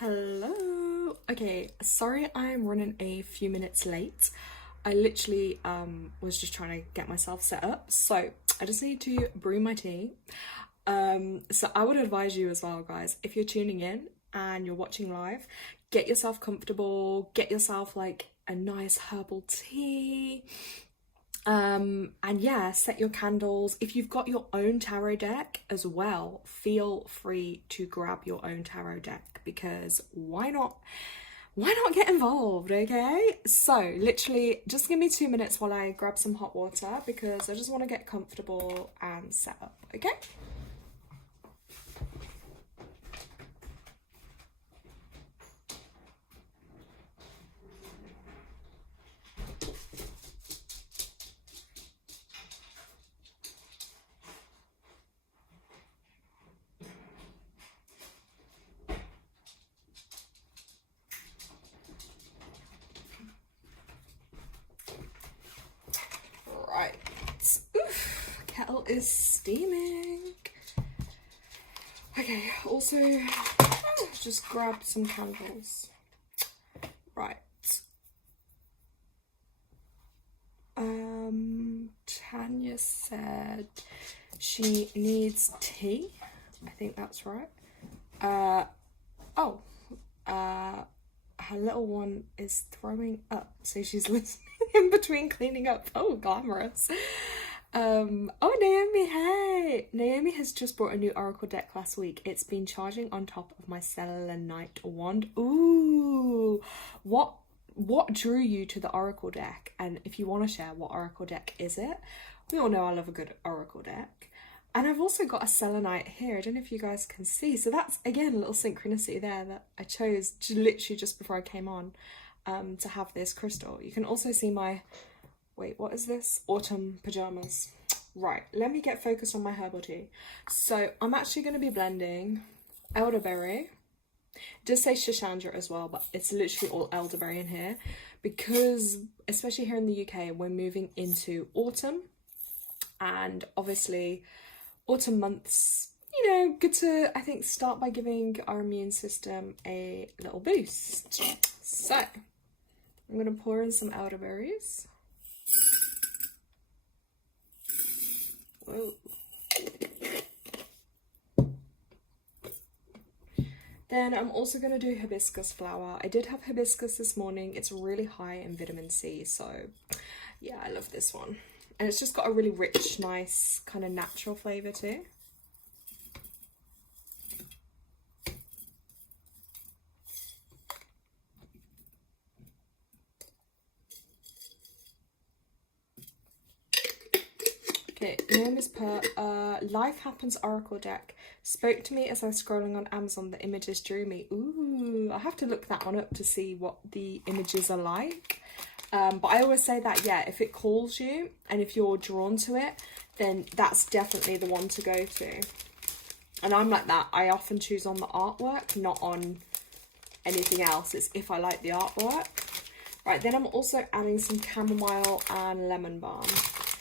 Hello. Okay, sorry I'm running a few minutes late. I literally was just trying to get myself set up. So I just need to brew my tea. So I would advise you as well, guys, if you're tuning in and you're watching live, get yourself comfortable, get yourself like a nice herbal tea. And yeah, set your candles. If you've got your own tarot deck as well, feel free to grab your own tarot deck because why not? Why not get involved, okay? So literally just give me 2 minutes while I grab some hot water because I just want to get comfortable and set up, okay? Right. Oof, kettle is steaming. Okay, also just grab some candles. Right. Tanya said she needs tea. I think that's right. Her little one is throwing up, so she's listening in between cleaning up. Oh, glamorous. Oh, Naomi, hey! Naomi has just brought a new oracle deck last week. It's been charging on top of my selenite wand. Ooh, what drew you to the oracle deck? And if you want to share, what oracle deck is it? We all know I love a good oracle deck. And I've also got a selenite here. I don't know if you guys can see. So that's, again, a little synchronicity there that I chose literally just before I came on to have this crystal. You can also see my, wait, what is this? Autumn pajamas. Right, let me get focused on my herbal tea. So I'm actually going to be blending elderberry. It does say Shishandra as well, but it's literally all elderberry in here. Because, especially here in the UK, we're moving into autumn. And obviously autumn months, you know, good to, I think, start by giving our immune system a little boost. So I'm going to pour in some elderberries. Whoa. Then I'm also going to do hibiscus flower. I did have hibiscus this morning. It's really high in vitamin C, so yeah, I love this one. And it's just got a really rich, nice, kind of natural flavour too. Okay, Naomi's put, Life Happens Oracle deck. Spoke to me as I was scrolling on Amazon. The images drew me. Ooh, I have to look that one up to see what the images are like. But I always say that, yeah, if it calls you and if you're drawn to it, then that's definitely the one to go to. And I'm like that. I often choose on the artwork, not on anything else. It's if I like the artwork. Right, then I'm also adding some chamomile and lemon balm.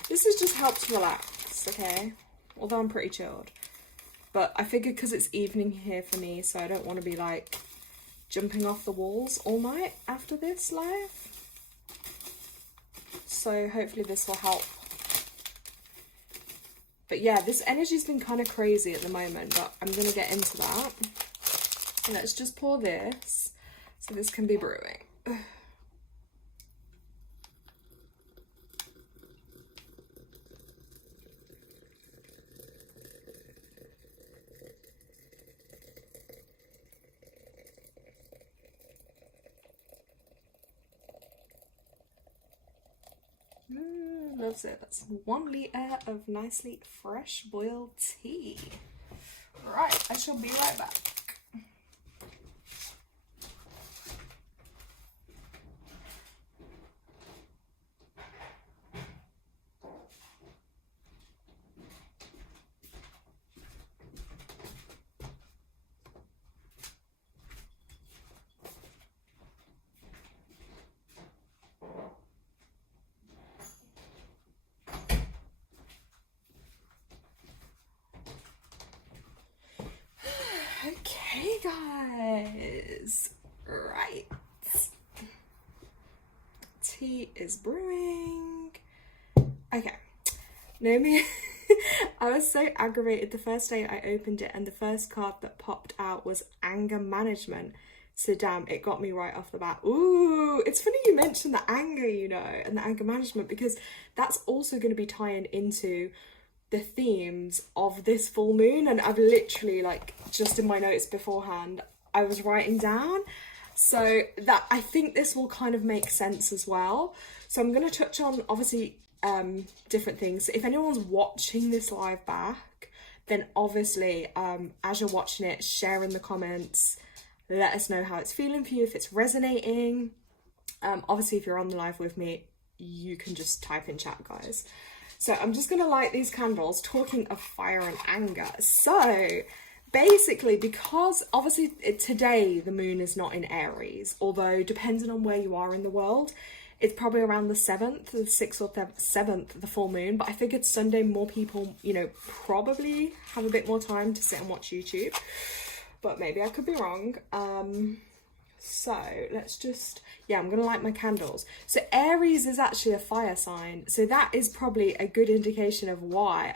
This has just helped relax, okay? Although I'm pretty chilled. But I figured because it's evening here for me, so I don't want to be like jumping off the walls all night after this live. So hopefully this will help. But yeah, this energy's been kind of crazy at the moment, but I'm going to get into that. Let's just pour this so this can be brewing. Loves it. That's 1 litre of nicely fresh boiled tea. Right, I shall be right back. guys. Right. Tea is brewing. Okay. Naomi, I was so aggravated the first day I opened it and the first card that popped out was anger management. So damn, it got me right off the bat. Ooh, it's funny you mentioned the anger, you know, and the anger management, because that's also going to be tying into the themes of this full moon. And I've literally, like, just in my notes beforehand, I was writing down. So that, I think this will kind of make sense as well. So I'm going to touch on, obviously, different things. So if anyone's watching this live back, then obviously, as you're watching it, share in the comments. Let us know how it's feeling for you, if it's resonating. Obviously, if you're on the live with me, you can just type in chat, guys. So I'm just going to light these candles, talking of fire and anger. So basically, because obviously today the moon is not in Aries, although depending on where you are in the world, it's probably around the 7th, the 6th or 7th, the full moon. But I figured Sunday more people, you know, probably have a bit more time to sit and watch YouTube. But maybe I could be wrong. So let's just, yeah, I'm gonna light my candles. So Aries is actually a fire sign. So that is probably a good indication of why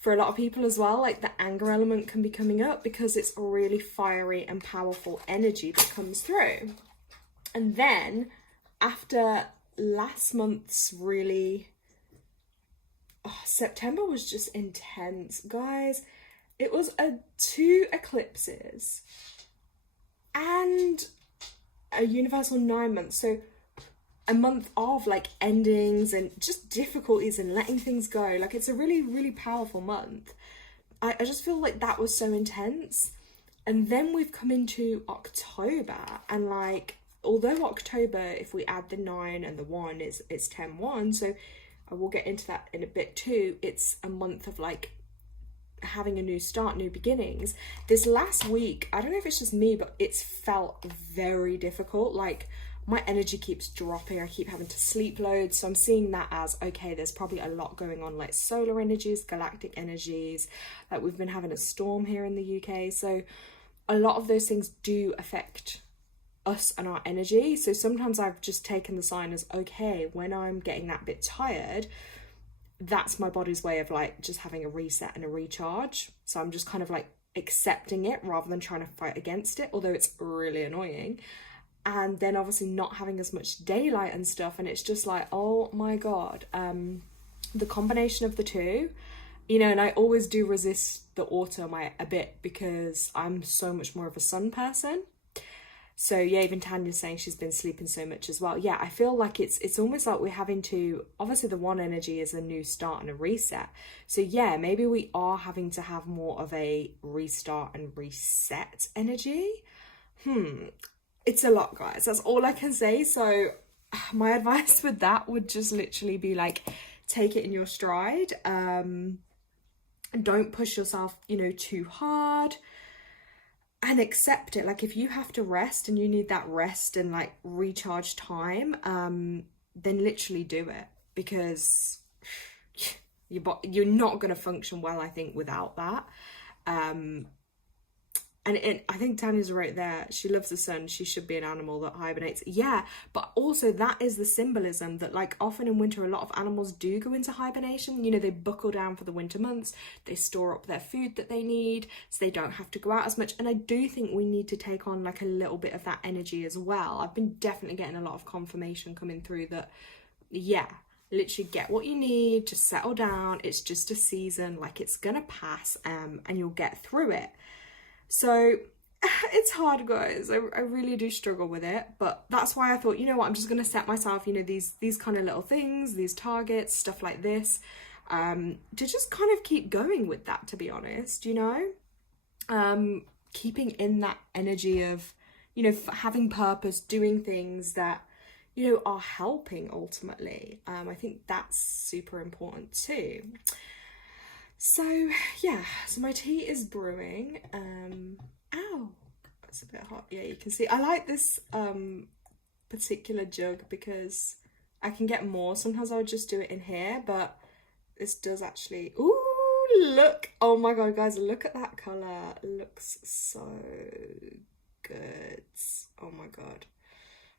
for a lot of people as well, like the anger element can be coming up, because it's a really fiery and powerful energy that comes through. And then after last month's really, September was just intense, guys. It was 2 eclipses and a universal 9 months. So a month of like endings and just difficulties and letting things go. Like, it's a really, really powerful month. I just feel like that was so intense. And then we've come into October, and like, although October, if we add the 9 and the 1, it's 10-1. So I will get into that in a bit too. It's a month of like having a new start, new beginnings. This last week, I don't know if it's just me, but it's felt very difficult. Like, my energy keeps dropping. I keep having to sleep loads. So I'm seeing that as, okay, there's probably a lot going on, like solar energies, galactic energies. Like, we've been having a storm here in the UK. So a lot of those things do affect us and our energy. So sometimes I've just taken the sign as, okay, when I'm getting that bit tired, that's my body's way of like just having a reset and a recharge. So I'm just kind of like accepting it rather than trying to fight against it, although it's really annoying. And then obviously not having as much daylight and stuff, and it's just like, oh my god, the combination of the two, you know. And I always do resist the autumn a bit, because I'm so much more of a sun person. So yeah, even Tanya's saying she's been sleeping so much as well. Yeah, I feel like it's almost like we're having to, obviously the 1 energy is a new start and a reset. So yeah, maybe we are having to have more of a restart and reset energy. It's a lot, guys. That's all I can say. So my advice with that would just literally be like, take it in your stride. And don't push yourself, you know, too hard. And accept it. Like, if you have to rest and you need that rest and like recharge time, then literally do it, because you're not going to function well, I think, without that. And I think Tanya's right there. She loves the sun. She should be an animal that hibernates. Yeah, but also that is the symbolism that, like, often in winter, a lot of animals do go into hibernation. You know, they buckle down for the winter months. They store up their food that they need, so they don't have to go out as much. And I do think we need to take on, like, a little bit of that energy as well. I've been definitely getting a lot of confirmation coming through that, yeah, literally get what you need, just settle down. It's just a season. Like, it's gonna pass, and you'll get through it. So it's hard, guys. I really do struggle with it, but that's why I thought, you know what, I'm just going to set myself, you know, these kind of little things, these targets, stuff like this, to just kind of keep going with that, to be honest, you know, keeping in that energy of, you know, having purpose, doing things that, you know, are helping ultimately. I think that's super important too. So yeah, so my tea is brewing. Ow, it's a bit hot. Yeah, you can see. I like this particular jug because I can get more. Sometimes I would just do it in here, but this does actually, ooh, Look, oh my god, guys, look at that colour. It looks so good. Oh my god,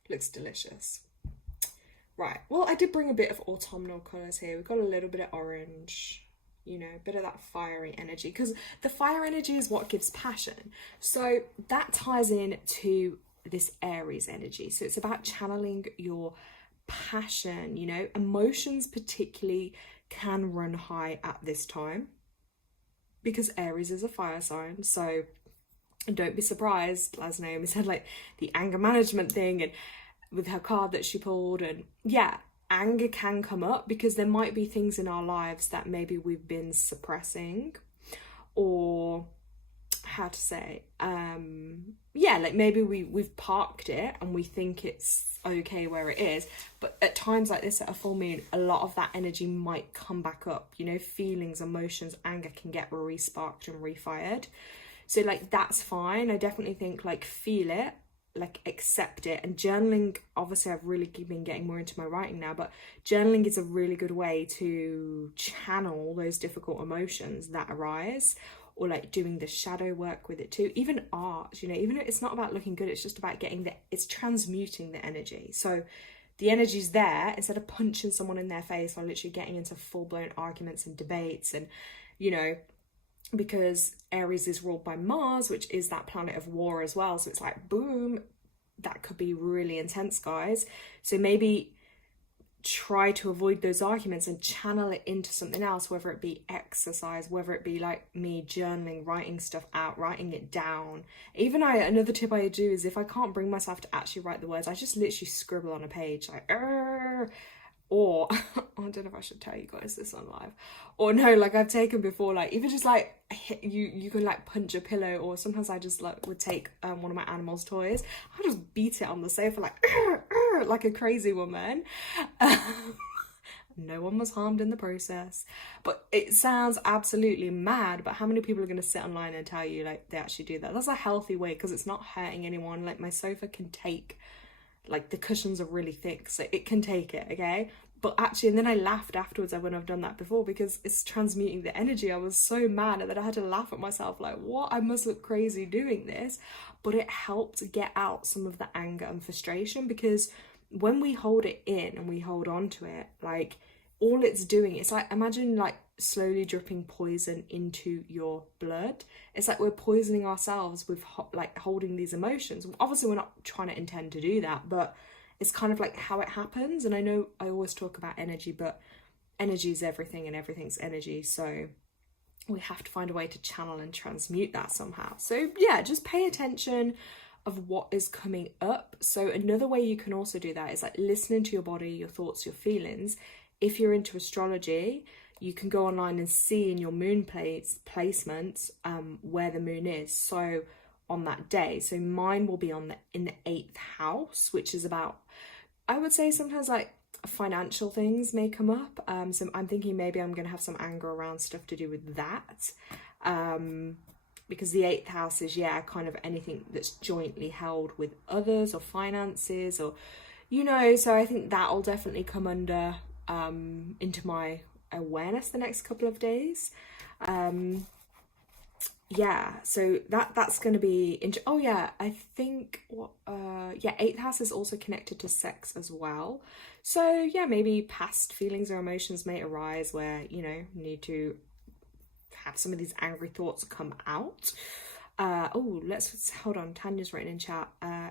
looks delicious. Right, well, I did bring a bit of autumnal colours here. We've got a little bit of orange, you know, a bit of that fiery energy, because the fire energy is what gives passion. So that ties in to this Aries energy. So it's about channeling your passion, you know, emotions particularly can run high at this time because Aries is a fire sign. So don't be surprised, as Naomi said, like the anger management thing and with her card that she pulled, and yeah, anger can come up because there might be things in our lives that maybe we've been suppressing, or how to say, yeah, like maybe we've parked it and we think it's okay where it is, but at times like this at a full moon, a lot of that energy might come back up, you know, feelings, emotions, anger can get re-sparked and refired. So like that's fine. I definitely think like feel it, like accept it. And journaling, obviously I've really been getting more into my writing now, but journaling is a really good way to channel those difficult emotions that arise, or like doing the shadow work with it too. Even art, you know, even if it's not about looking good, it's just about it's transmuting the energy. So the energy's there, instead of punching someone in their face or literally getting into full-blown arguments and debates, and you know, because Aries is ruled by Mars, which is that planet of war as well. So it's like, boom, that could be really intense, guys. So maybe try to avoid those arguments and channel it into something else, whether it be exercise, whether it be like me journaling, writing stuff out, writing it down. Even another tip I do is if I can't bring myself to actually write the words, I just literally scribble on a page like, or I don't know if I should tell you guys this on live, or no, like I've taken before, like even just like you can like punch a pillow, or sometimes I just like would take one of my animals' toys, I just beat it on the sofa like a crazy woman. No one was harmed in the process, but it sounds absolutely mad. But how many people are going to sit online and tell you like they actually do that? That's a healthy way, because it's not hurting anyone. Like my sofa can take, like the cushions are really thick, so it can take it, okay? But actually, and then I laughed afterwards when I've done that before, because it's transmuting the energy. I was so mad that I had to laugh at myself, like, what? I must look crazy doing this. But it helped get out some of the anger and frustration, because when we hold it in and we hold on to it, like all it's doing, it's like, imagine like slowly dripping poison into your blood. It's like we're poisoning ourselves with like holding these emotions. Obviously we're not trying to intend to do that, but it's kind of like how it happens. And I know I always talk about energy, but energy is everything and everything's energy, so we have to find a way to channel and transmute that somehow. So yeah, just pay attention of what is coming up. So another way you can also do that is like listening to your body, your thoughts, your feelings. If you're into astrology, you can go online and see in your moon placement where the moon is, so on that day. So mine will be in the 8th house, which is about, I would say sometimes like financial things may come up. So I'm thinking maybe I'm going to have some anger around stuff to do with that. Because the 8th house is, yeah, kind of anything that's jointly held with others or finances, or, you know, so I think that'll definitely come under into my awareness the next couple of days. Yeah, so that's going to be oh yeah, I think yeah, 8th house is also connected to sex as well. So yeah, maybe past feelings or emotions may arise where, you know, need to have some of these angry thoughts come out. Oh, let's hold on. Tanya's written in chat.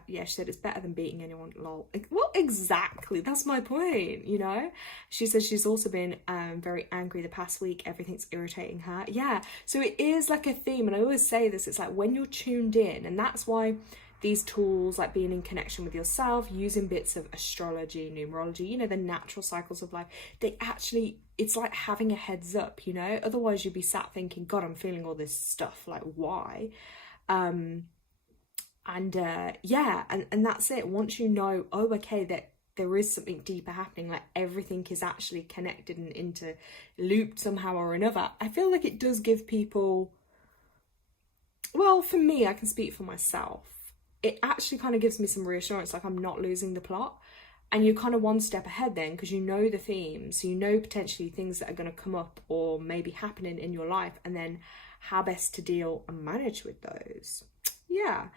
Yeah, she said it's better than beating anyone. Lol. Well, exactly. That's my point. You know, she says she's also been very angry the past week. Everything's irritating her. Yeah. So it is like a theme, and I always say this. It's like when you're tuned in, and that's why these tools, like being in connection with yourself, using bits of astrology, numerology, you know, the natural cycles of life, they actually, it's like having a heads up, you know, otherwise you'd be sat thinking, God, I'm feeling all this stuff, like why? Yeah, and that's it. Once you know, oh, okay, that there is something deeper happening, like everything is actually connected and interlooped somehow or another, I feel like it does give people, well, for me, I can speak for myself, it actually kind of gives me some reassurance, like I'm not losing the plot. And you're kind of one step ahead then, because you know the themes, so you know potentially things that are going to come up or maybe happening in your life, and then how best to deal and manage with those. Yeah.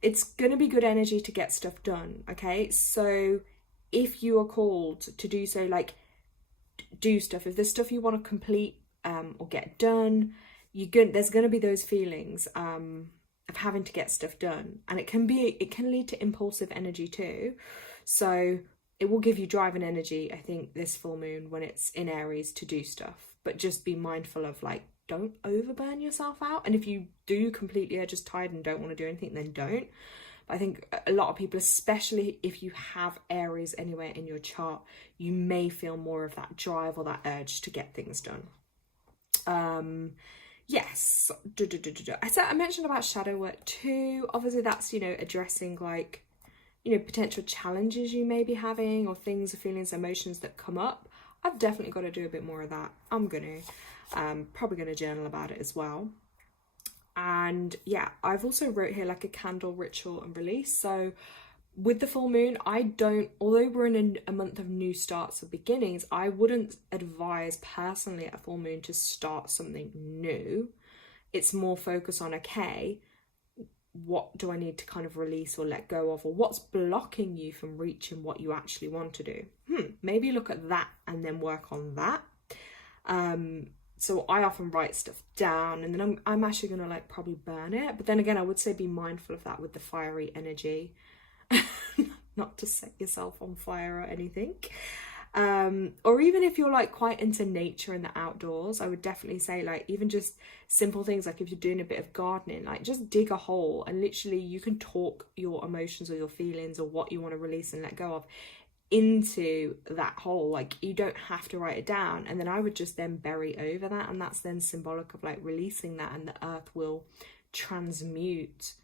It's going to be good energy to get stuff done, okay? So if you are called to do so, like, do stuff, if there's stuff you want to complete or get done, there's going to be those feelings of having to get stuff done, and it can lead to impulsive energy too. So it will give you drive and energy, I think, this full moon when it's in Aries to do stuff, but just be mindful of, like, don't overburn yourself out. And if you do completely are just tired and don't want to do anything, then don't. But I think a lot of people, especially if you have Aries anywhere in your chart, you may feel more of that drive or that urge to get things done. Yes. I mentioned about shadow work too. Obviously that's, addressing, like, potential challenges you may be having, or things or feelings, emotions that come up. I've definitely got to do a bit more of that. I'm probably gonna journal about it as well. And yeah, I've also wrote here like a candle ritual and release. So with the full moon, although we're in a month of new starts or beginnings, I wouldn't advise personally at a full moon to start something new. It's more focus on, okay, what do I need to kind of release or let go of, or what's blocking you from reaching what you actually want to do? Maybe look at that and then work on that. So I often write stuff down, and then I'm actually gonna, like, probably burn it. But then again, I would say be mindful of that with the fiery energy. Not to set yourself on fire or anything. Or even if you're, like, quite into nature and the outdoors, I would definitely say, like, even just simple things, like if you're doing a bit of gardening, like, just dig a hole and literally you can talk your emotions or your feelings or what you want to release and let go of into that hole. Like, you don't have to write it down, and then I would just then bury over that, and that's then symbolic of, like, releasing that, and the earth will transmute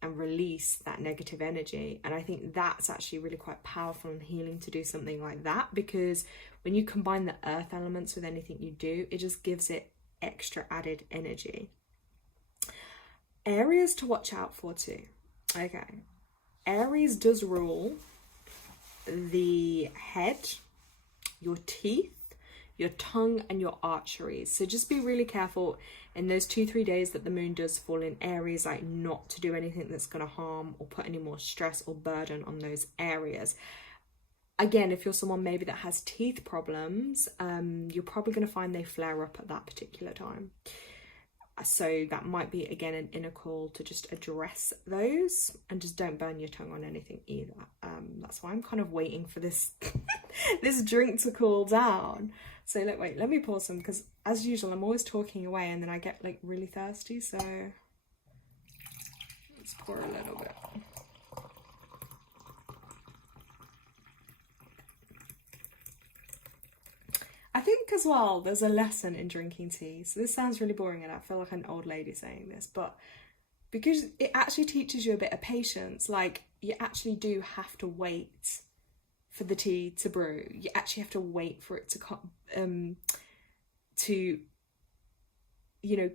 and release that negative energy. And I think that's actually really quite powerful and healing to do something like that, because when you combine the earth elements with anything you do, it just gives it extra added energy. Areas to watch out for too. Okay, Aries does rule the head, your teeth, your tongue, and your arteries. So just be really careful in those 2-3 days that the moon does fall in Aries, like, not to do anything that's going to harm or put any more stress or burden on those areas. Again, if you're someone maybe that has teeth problems, you're probably going to find they flare up at that particular time. So that might be, again, an inner call to just address those, and just don't burn your tongue on anything either. That's why I'm kind of waiting for this this drink to cool down. So let me pour some, because as usual I'm always talking away and then I get, like, really thirsty. So let's pour a little bit. I think as well there's a lesson in drinking tea. So this sounds really boring and I feel like an old lady saying this, but because it actually teaches you a bit of patience. Like, you actually do have to wait for the tea to brew. You actually have to wait for it to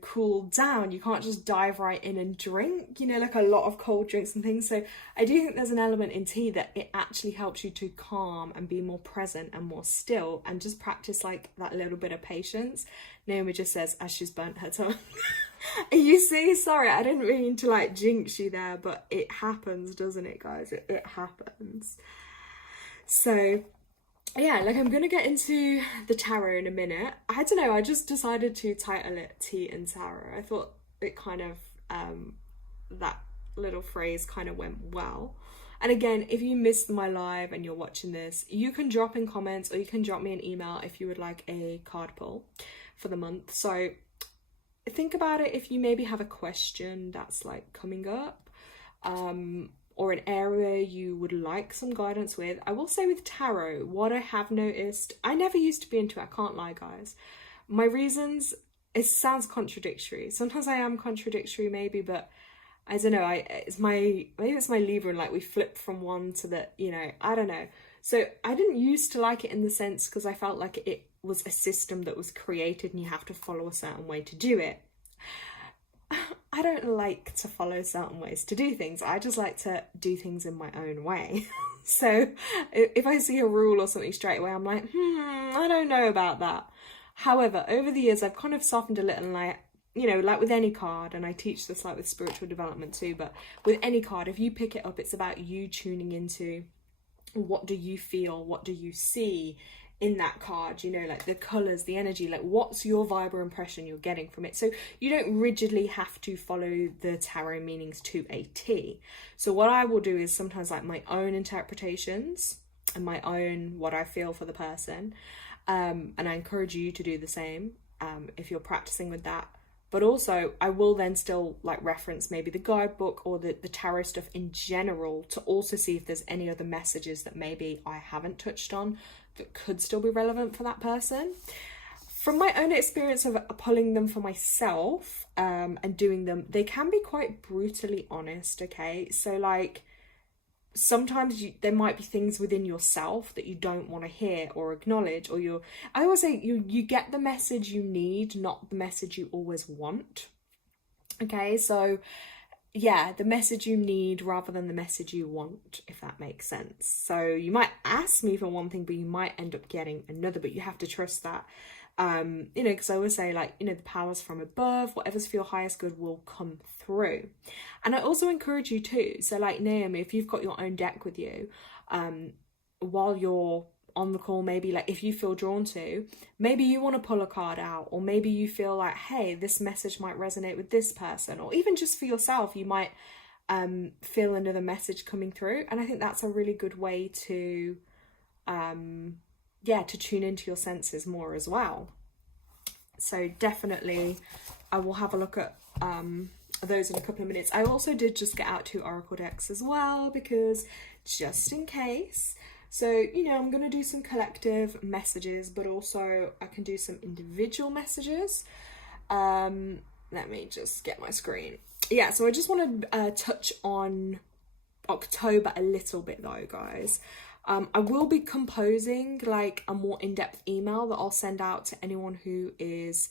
cool down. You can't just dive right in and drink, like a lot of cold drinks and things. So I do think there's an element in tea that it actually helps you to calm and be more present and more still, and just practice, like, that little bit of patience. Naomi just says as she's burnt her tongue. You see, sorry, I didn't mean to, like, jinx you there, but it happens, doesn't it, guys? It happens. So yeah, like, I'm gonna get into the tarot in a minute. I don't know, I just decided to title it Tea and Tarot. I thought it kind of that little phrase kind of went well. And again, if you missed my live and you're watching this, you can drop in comments, or you can drop me an email if you would like a card pull for the month. So think about it if you maybe have a question that's, like, coming up, or an area you would like some guidance with. I will say with tarot, what I have noticed, I never used to be into it, I can't lie, guys. My reasons, it sounds contradictory. Sometimes I am contradictory maybe, but I don't know, maybe it's my Libra, and, like, we flip from one to the, I don't know. So I didn't used to like it in the sense because I felt like it was a system that was created and you have to follow a certain way to do it. I don't like to follow certain ways to do things. I just like to do things in my own way. So if I see a rule or something straight away, I'm like, I don't know about that. However, over the years, I've kind of softened a little, like, you know, like with any card, and I teach this like with spiritual development too, but with any card, if you pick it up, it's about you tuning into what do you feel, what do you see in that card, you know, like the colors, the energy, like what's your vibe or impression you're getting from it. So you don't rigidly have to follow the tarot meanings to a T. So what I will do is sometimes like my own interpretations and my own what I feel for the person, and I encourage you to do the same if you're practicing with that. But also I will then still like reference maybe the guidebook or the tarot stuff in general to also see if there's any other messages that maybe I haven't touched on that could still be relevant for that person. From my own experience of pulling them for myself and doing them, they can be quite brutally honest, okay? So like sometimes there might be things within yourself that you don't want to hear or acknowledge, or I always say you get the message you need, not the message you always want. Okay, so yeah, the message you need rather than the message you want, if that makes sense. So you might ask me for one thing, but you might end up getting another, but you have to trust that. You know, because I always say, like, you know, the powers from above, whatever's for your highest good will come through. And I also encourage you too, so like Naomi, if you've got your own deck with you, while you're on the call, maybe like if you feel drawn to, maybe you want to pull a card out, or maybe you feel like, hey, this message might resonate with this person, or even just for yourself, you might feel another message coming through. And I think that's a really good way to to tune into your senses more as well. So definitely I will have a look at those in a couple of minutes. I also did just get out 2 oracle decks as well, because just in case. So, you know, I'm going to do some collective messages, but also I can do some individual messages. Let me just get my screen. Yeah, so I just want to touch on October a little bit though, guys. I will be composing like a more in-depth email that I'll send out to anyone who is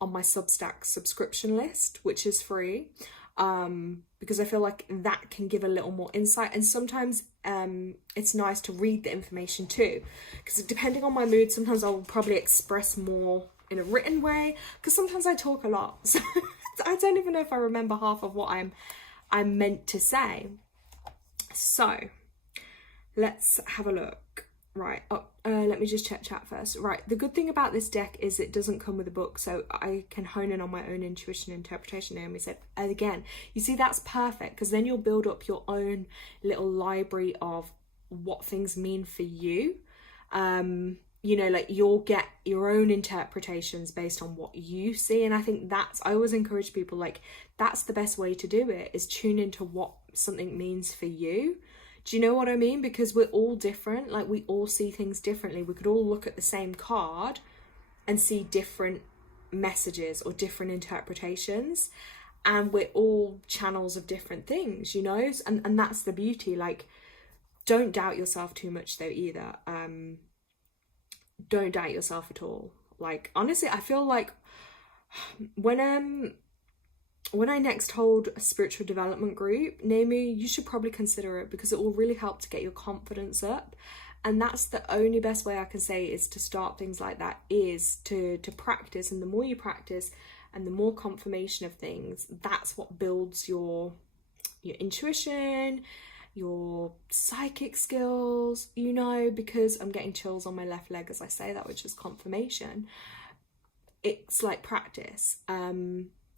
on my Substack subscription list, which is free, because I feel like that can give a little more insight. And sometimes it's nice to read the information too, because depending on my mood, sometimes I will probably express more in a written way, because sometimes I talk a lot, so I don't even know if I remember half of what I'm meant to say. So let's have a look. Right, let me just check chat first. Right, the good thing about this deck is it doesn't come with a book, so I can hone in on my own intuition and interpretation. Naomi said, again, you see, that's perfect, because then you'll build up your own little library of what things mean for you. You know, like you'll get your own interpretations based on what you see. And I think I always encourage people, like, that's the best way to do it, is tune into what something means for you. Do you know what I mean? Because we're all different, like we all see things differently. We could all look at the same card and see different messages or different interpretations, and we're all channels of different things, you know? And that's the beauty. Like, don't doubt yourself too much though either. Don't doubt yourself at all. Like, honestly, I feel like when I next hold a spiritual development group, Naomi, you should probably consider it, because it will really help to get your confidence up. And that's the only best way I can say is to start things like that, is to practice. And the more you practice and the more confirmation of things, that's what builds your intuition, your psychic skills, you know, because I'm getting chills on my left leg as I say that, which is confirmation. It's like practice.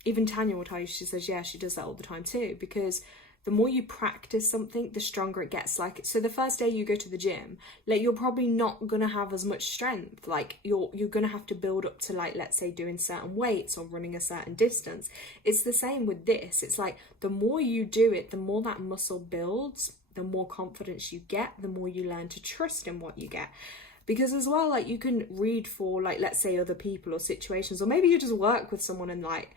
Even Tanya will tell you, she says, yeah, she does that all the time too, because the more you practice something, the stronger it gets. Like, so the first day you go to the gym, like, you're probably not gonna have as much strength. Like, you're gonna have to build up to, like, let's say doing certain weights or running a certain distance. It's the same with this. It's like, the more you do it, the more that muscle builds, the more confidence you get, the more you learn to trust in what you get. Because as well, like, you can read for, like, let's say other people or situations, or maybe you just work with someone and, like,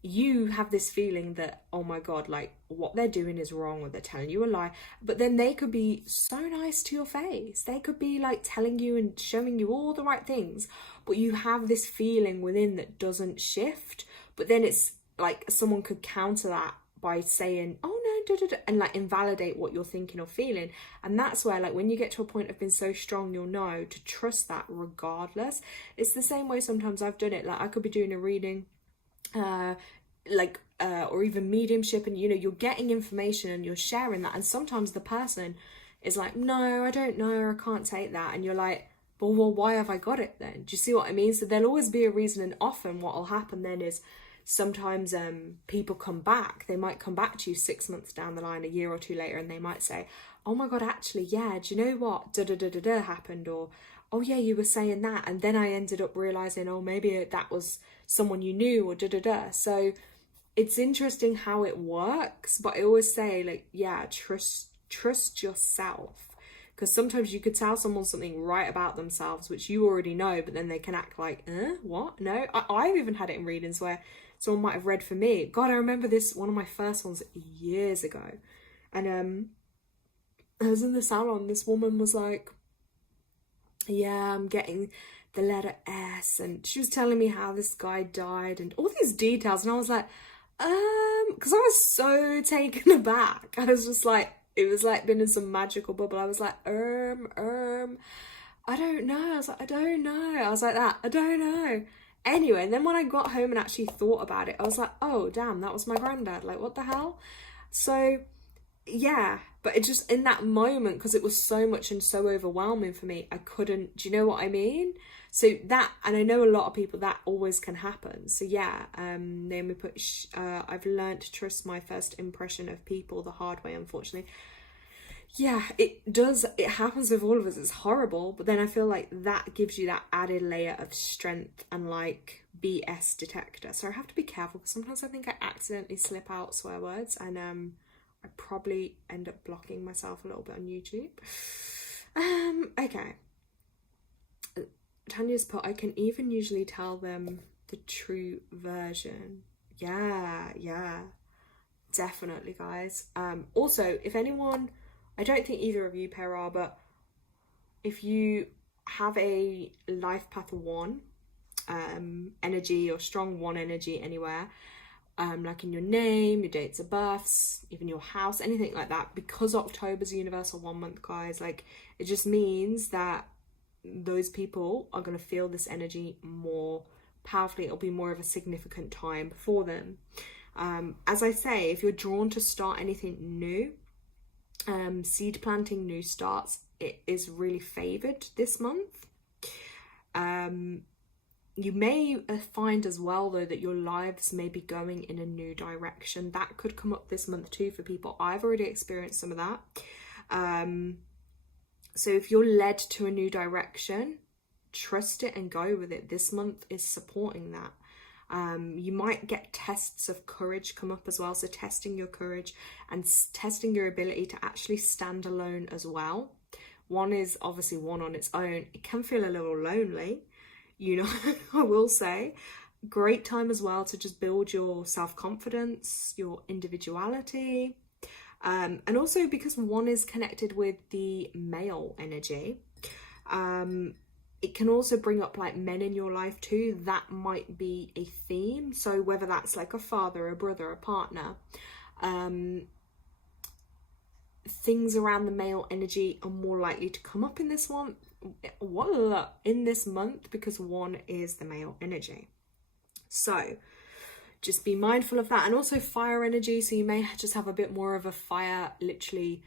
you have this feeling that, oh my God, like, what they're doing is wrong, or they're telling you a lie. But then they could be so nice to your face. They could be like telling you and showing you all the right things, but you have this feeling within that doesn't shift. But then it's like someone could counter that by saying, oh no, and like invalidate what you're thinking or feeling. And that's where, like, when you get to a point of being so strong, you'll know to trust that regardless. It's the same way sometimes I've done it. Like, I could be doing a reading, or even mediumship, and you know, you're getting information and you're sharing that, and sometimes the person is like, no, I don't know, I can't take that, and you're like, well, why have I got it then? Do you see what I mean? So there'll always be a reason, and often what will happen then is sometimes people come back. They might come back to you 6 months down the line, a year or two later, and they might say, oh my God, actually, yeah, do you know what, da happened, or oh yeah, you were saying that, and then I ended up realizing, oh, maybe that was someone you knew, or So it's interesting how it works, but I always say, like, yeah, trust yourself. Because sometimes you could tell someone something right about themselves, which you already know, but then they can act like, what? No, I've even had it in readings where someone might have read for me. God, I remember this, one of my first ones years ago. And I was in the salon, this woman was like, yeah, I'm getting the letter S. And she was telling me how this guy died and all these details. And I was like, because I was so taken aback. I was just like, it was like being in some magical bubble. I was like, I don't know. I was like, I don't know. I was like that, I don't know. Anyway, and then when I got home and actually thought about it, I was like, oh, damn, that was my granddad. Like, what the hell? So, yeah. But it just, in that moment, because it was so much and so overwhelming for me, I couldn't, do you know what I mean? So that, and I know a lot of people, that always can happen. So yeah, Naomi put, I've learned to trust my first impression of people the hard way, unfortunately. Yeah, it happens with all of us. It's horrible. But then I feel like that gives you that added layer of strength and like BS detector. So I have to be careful because sometimes I think I accidentally slip out swear words, and I probably end up blocking myself a little bit on YouTube. Okay. Tanya's put, I can even usually tell them the true version. Yeah, definitely, guys. Also, if anyone, I don't think either of you pair are, but if you have a life path 1 energy or strong 1 energy anywhere, like in your name, your dates of births, even your house, anything like that, because October's a universal 1 month, guys, like, it just means that those people are going to feel this energy more powerfully. It'll be more of a significant time for them. As I say, if you're drawn to start anything new, seed planting, new starts, it is really favored this month. You may find as well, though, that your lives may be going in a new direction. That could come up this month too for people. I've already experienced some of that. So if you're led to a new direction, trust it and go with it. This month is supporting that. You might get tests of courage come up as well. So testing your courage and testing your ability to actually stand alone as well. 1 is obviously 1 on its own. It can feel a little lonely, you know, I will say. Great time as well to just build your self-confidence, your individuality. And also because 1 is connected with the male energy, it can also bring up like men in your life too. That might be a theme. So whether that's like a father, a brother, a partner, things around the male energy are more likely to come up in this one, in this month, because 1 is the male energy. So just be mindful of that. And also fire energy, so you may just have a bit more of a fire literally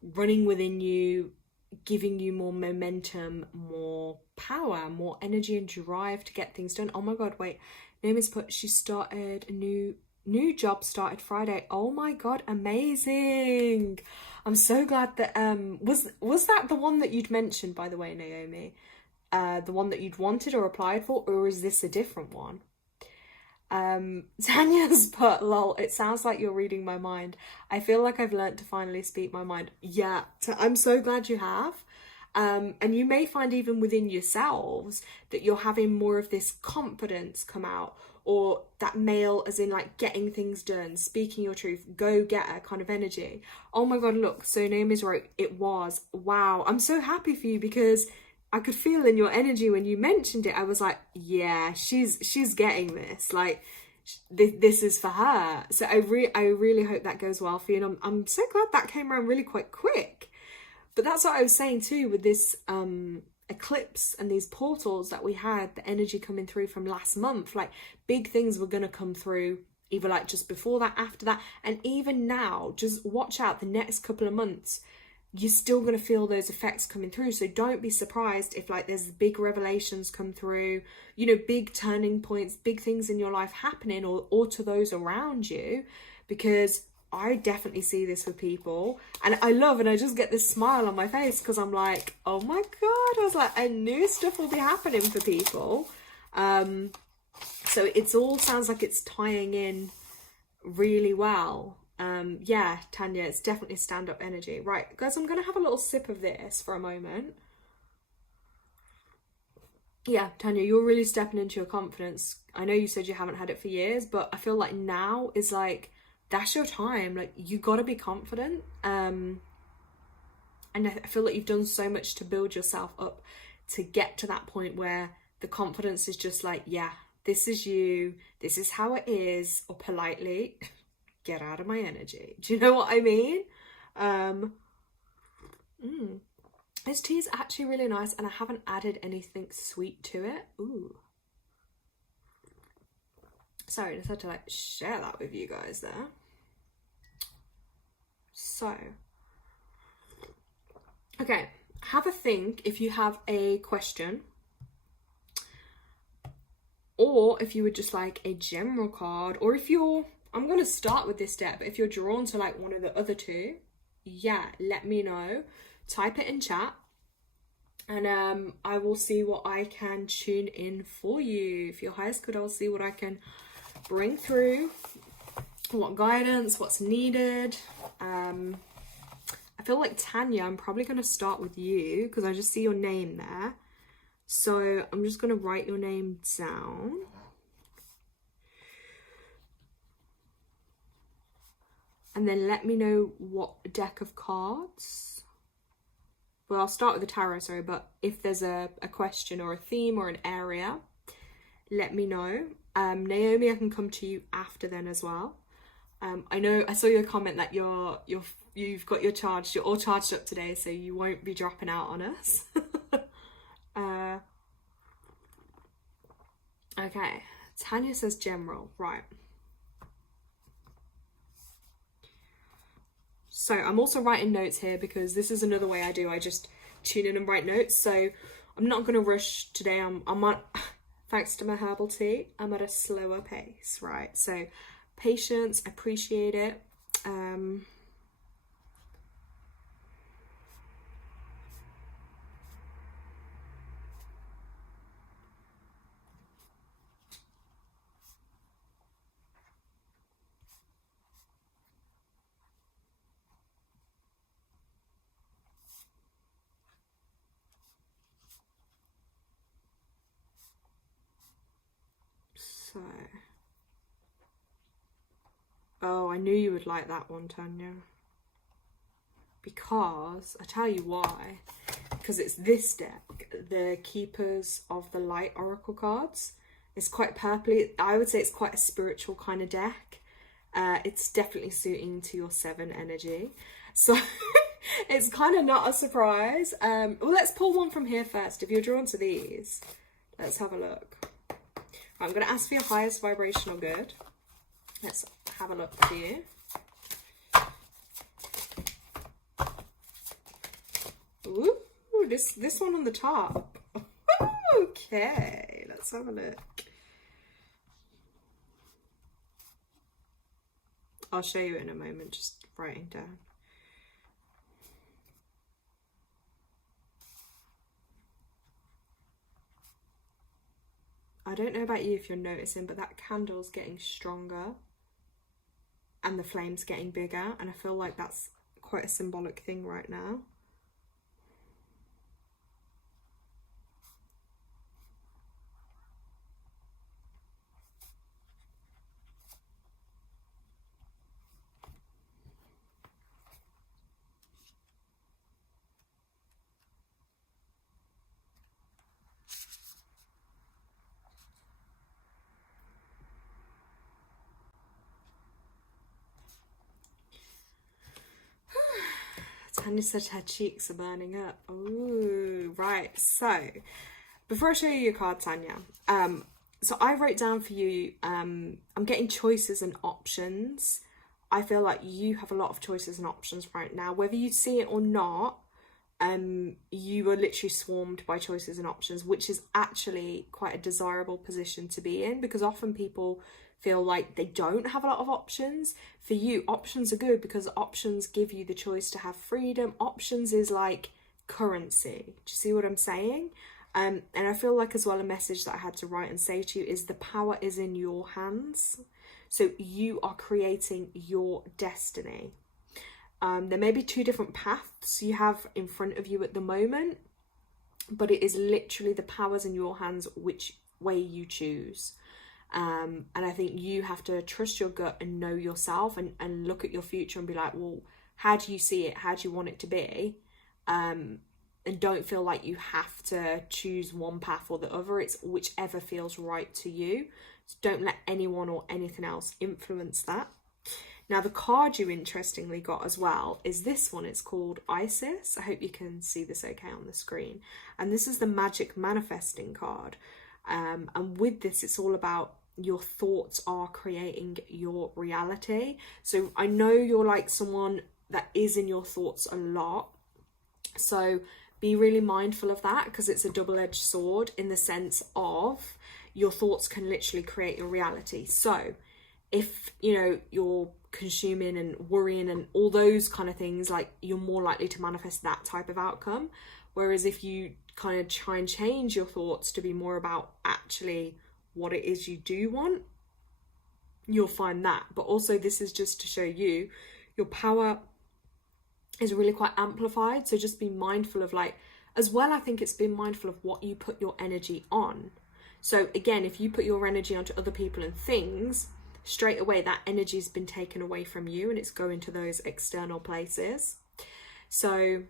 running within you, giving you more momentum, more power, more energy and drive to get things done. Oh my God, wait, Naomi's put, she started a new job, started Friday. Oh my God, amazing. I'm so glad that was that the one that you'd mentioned, by the way, Naomi, the one that you'd wanted or applied for, or is this a different one? Tanya's put, lol, it sounds like you're reading my mind. I feel like I've learnt to finally speak my mind. Yeah, I'm so glad you have. And you may find even within yourselves that you're having more of this confidence come out, or that male as in like getting things done, speaking your truth, go-getter kind of energy. Oh my God, look, so Naomi's wrote, it was, wow. I'm so happy for you because I could feel in your energy when you mentioned it. I was like, yeah, she's getting this. Like, this is for her. So I really hope that goes well for you, and I'm so glad that came around really quite quick. But that's what I was saying too with this eclipse and these portals that we had, the energy coming through from last month. Like, big things were gonna come through either like just before that, after that, and even now. Just watch out the next couple of months. You're still going to feel those effects coming through. So don't be surprised if like there's big revelations come through, you know, big turning points, big things in your life happening, or to those around you, because I definitely see this with people, and I just get this smile on my face because I'm like, oh my God, I was like, I knew stuff will be happening for people. So it's all sounds like it's tying in really well. Yeah, Tanya, it's definitely stand-up energy. Right, guys, I'm going to have a little sip of this for a moment. Yeah, Tanya, you're really stepping into your confidence. I know you said you haven't had it for years, but I feel like now is like, that's your time. Like, you got to be confident. And I feel like you've done so much to build yourself up to get to that point where the confidence is just like, yeah, this is you, this is how it is, or politely, get out of my energy. Do you know what I mean? This tea is actually really nice, and I haven't added anything sweet to it. Ooh. Sorry, I just had to like share that with you guys there. So, okay, have a think if you have a question, or if you would just like a general card, or if you're, I'm going to start with this deck, but if you're drawn to like one of the other two, yeah, let me know. Type it in chat, and I will see what I can tune in for you. If you're highest good, I'll see what I can bring through, what guidance, what's needed. I feel like Tanya, I'm probably going to start with you because I just see your name there. So I'm just going to write your name down. And then let me know what deck of cards. Well, I'll start with the tarot, sorry, but if there's a question or a theme or an area, let me know. Naomi, I can come to you after then as well. I know I saw your comment that you've got you're all charged up today, so you won't be dropping out on us. Okay, Tanya says general, right. So I'm also writing notes here because this is another way I do. I just tune in and write notes. So I'm not going to rush today. I'm on, thanks to my herbal tea, I'm at a slower pace, right? So patience, appreciate it. So, oh, I knew you would like that one, Tanya. Because, I tell you why. Because it's this deck, the Keepers of the Light Oracle cards. It's quite purpley. I would say it's quite a spiritual kind of deck. It's definitely suiting to your 7 energy. So, it's kind of not a surprise. Well, let's pull one from here first. If you're drawn to these, let's have a look. I'm going to ask for your highest vibrational good. Let's have a look for you. Ooh, this one on the top. Okay, let's have a look. I'll show you in a moment, just writing down. I don't know about you if you're noticing, but that candle's getting stronger and the flame's getting bigger, and I feel like that's quite a symbolic thing right now. Tanya said her cheeks are burning up. Ooh, right. So, before I show you your card, Tanya, so I wrote down for you, I'm getting choices and options. I feel like you have a lot of choices and options right now. Whether you see it or not, you are literally swarmed by choices and options, which is actually quite a desirable position to be in, because often people feel like they don't have a lot of options. For you, options are good because options give you the choice to have freedom. Options is like currency. Do you see what I'm saying? And I feel like as well, a message that I had to write and say to you is the power is in your hands. So you are creating your destiny. There may be two different paths you have in front of you at the moment, but it is literally the powers in your hands which way you choose. And I think you have to trust your gut and know yourself, and look at your future and be like, well, how do you see it? How do you want it to be? And don't feel like you have to choose one path or the other. It's whichever feels right to you. So don't let anyone or anything else influence that. Now, the card you interestingly got as well is this one. It's called Isis. I hope you can see this okay on the screen. And this is the magic manifesting card. And with this, it's all about your thoughts are creating your reality. So I know you're like someone that is in your thoughts a lot. So be really mindful of that, because it's a double-edged sword in the sense of your thoughts can literally create your reality. So if, you know, you're consuming and worrying and all those kind of things, like, you're more likely to manifest that type of outcome. Whereas if you kind of try and change your thoughts to be more about actually what it is you do want, you'll find that. But also, this is just to show you your power is really quite amplified. So just be mindful of, like, as well, I think it's being mindful of what you put your energy on. So again, if you put your energy onto other people and things, straight away that energy has been taken away from you and it's going to those external places. So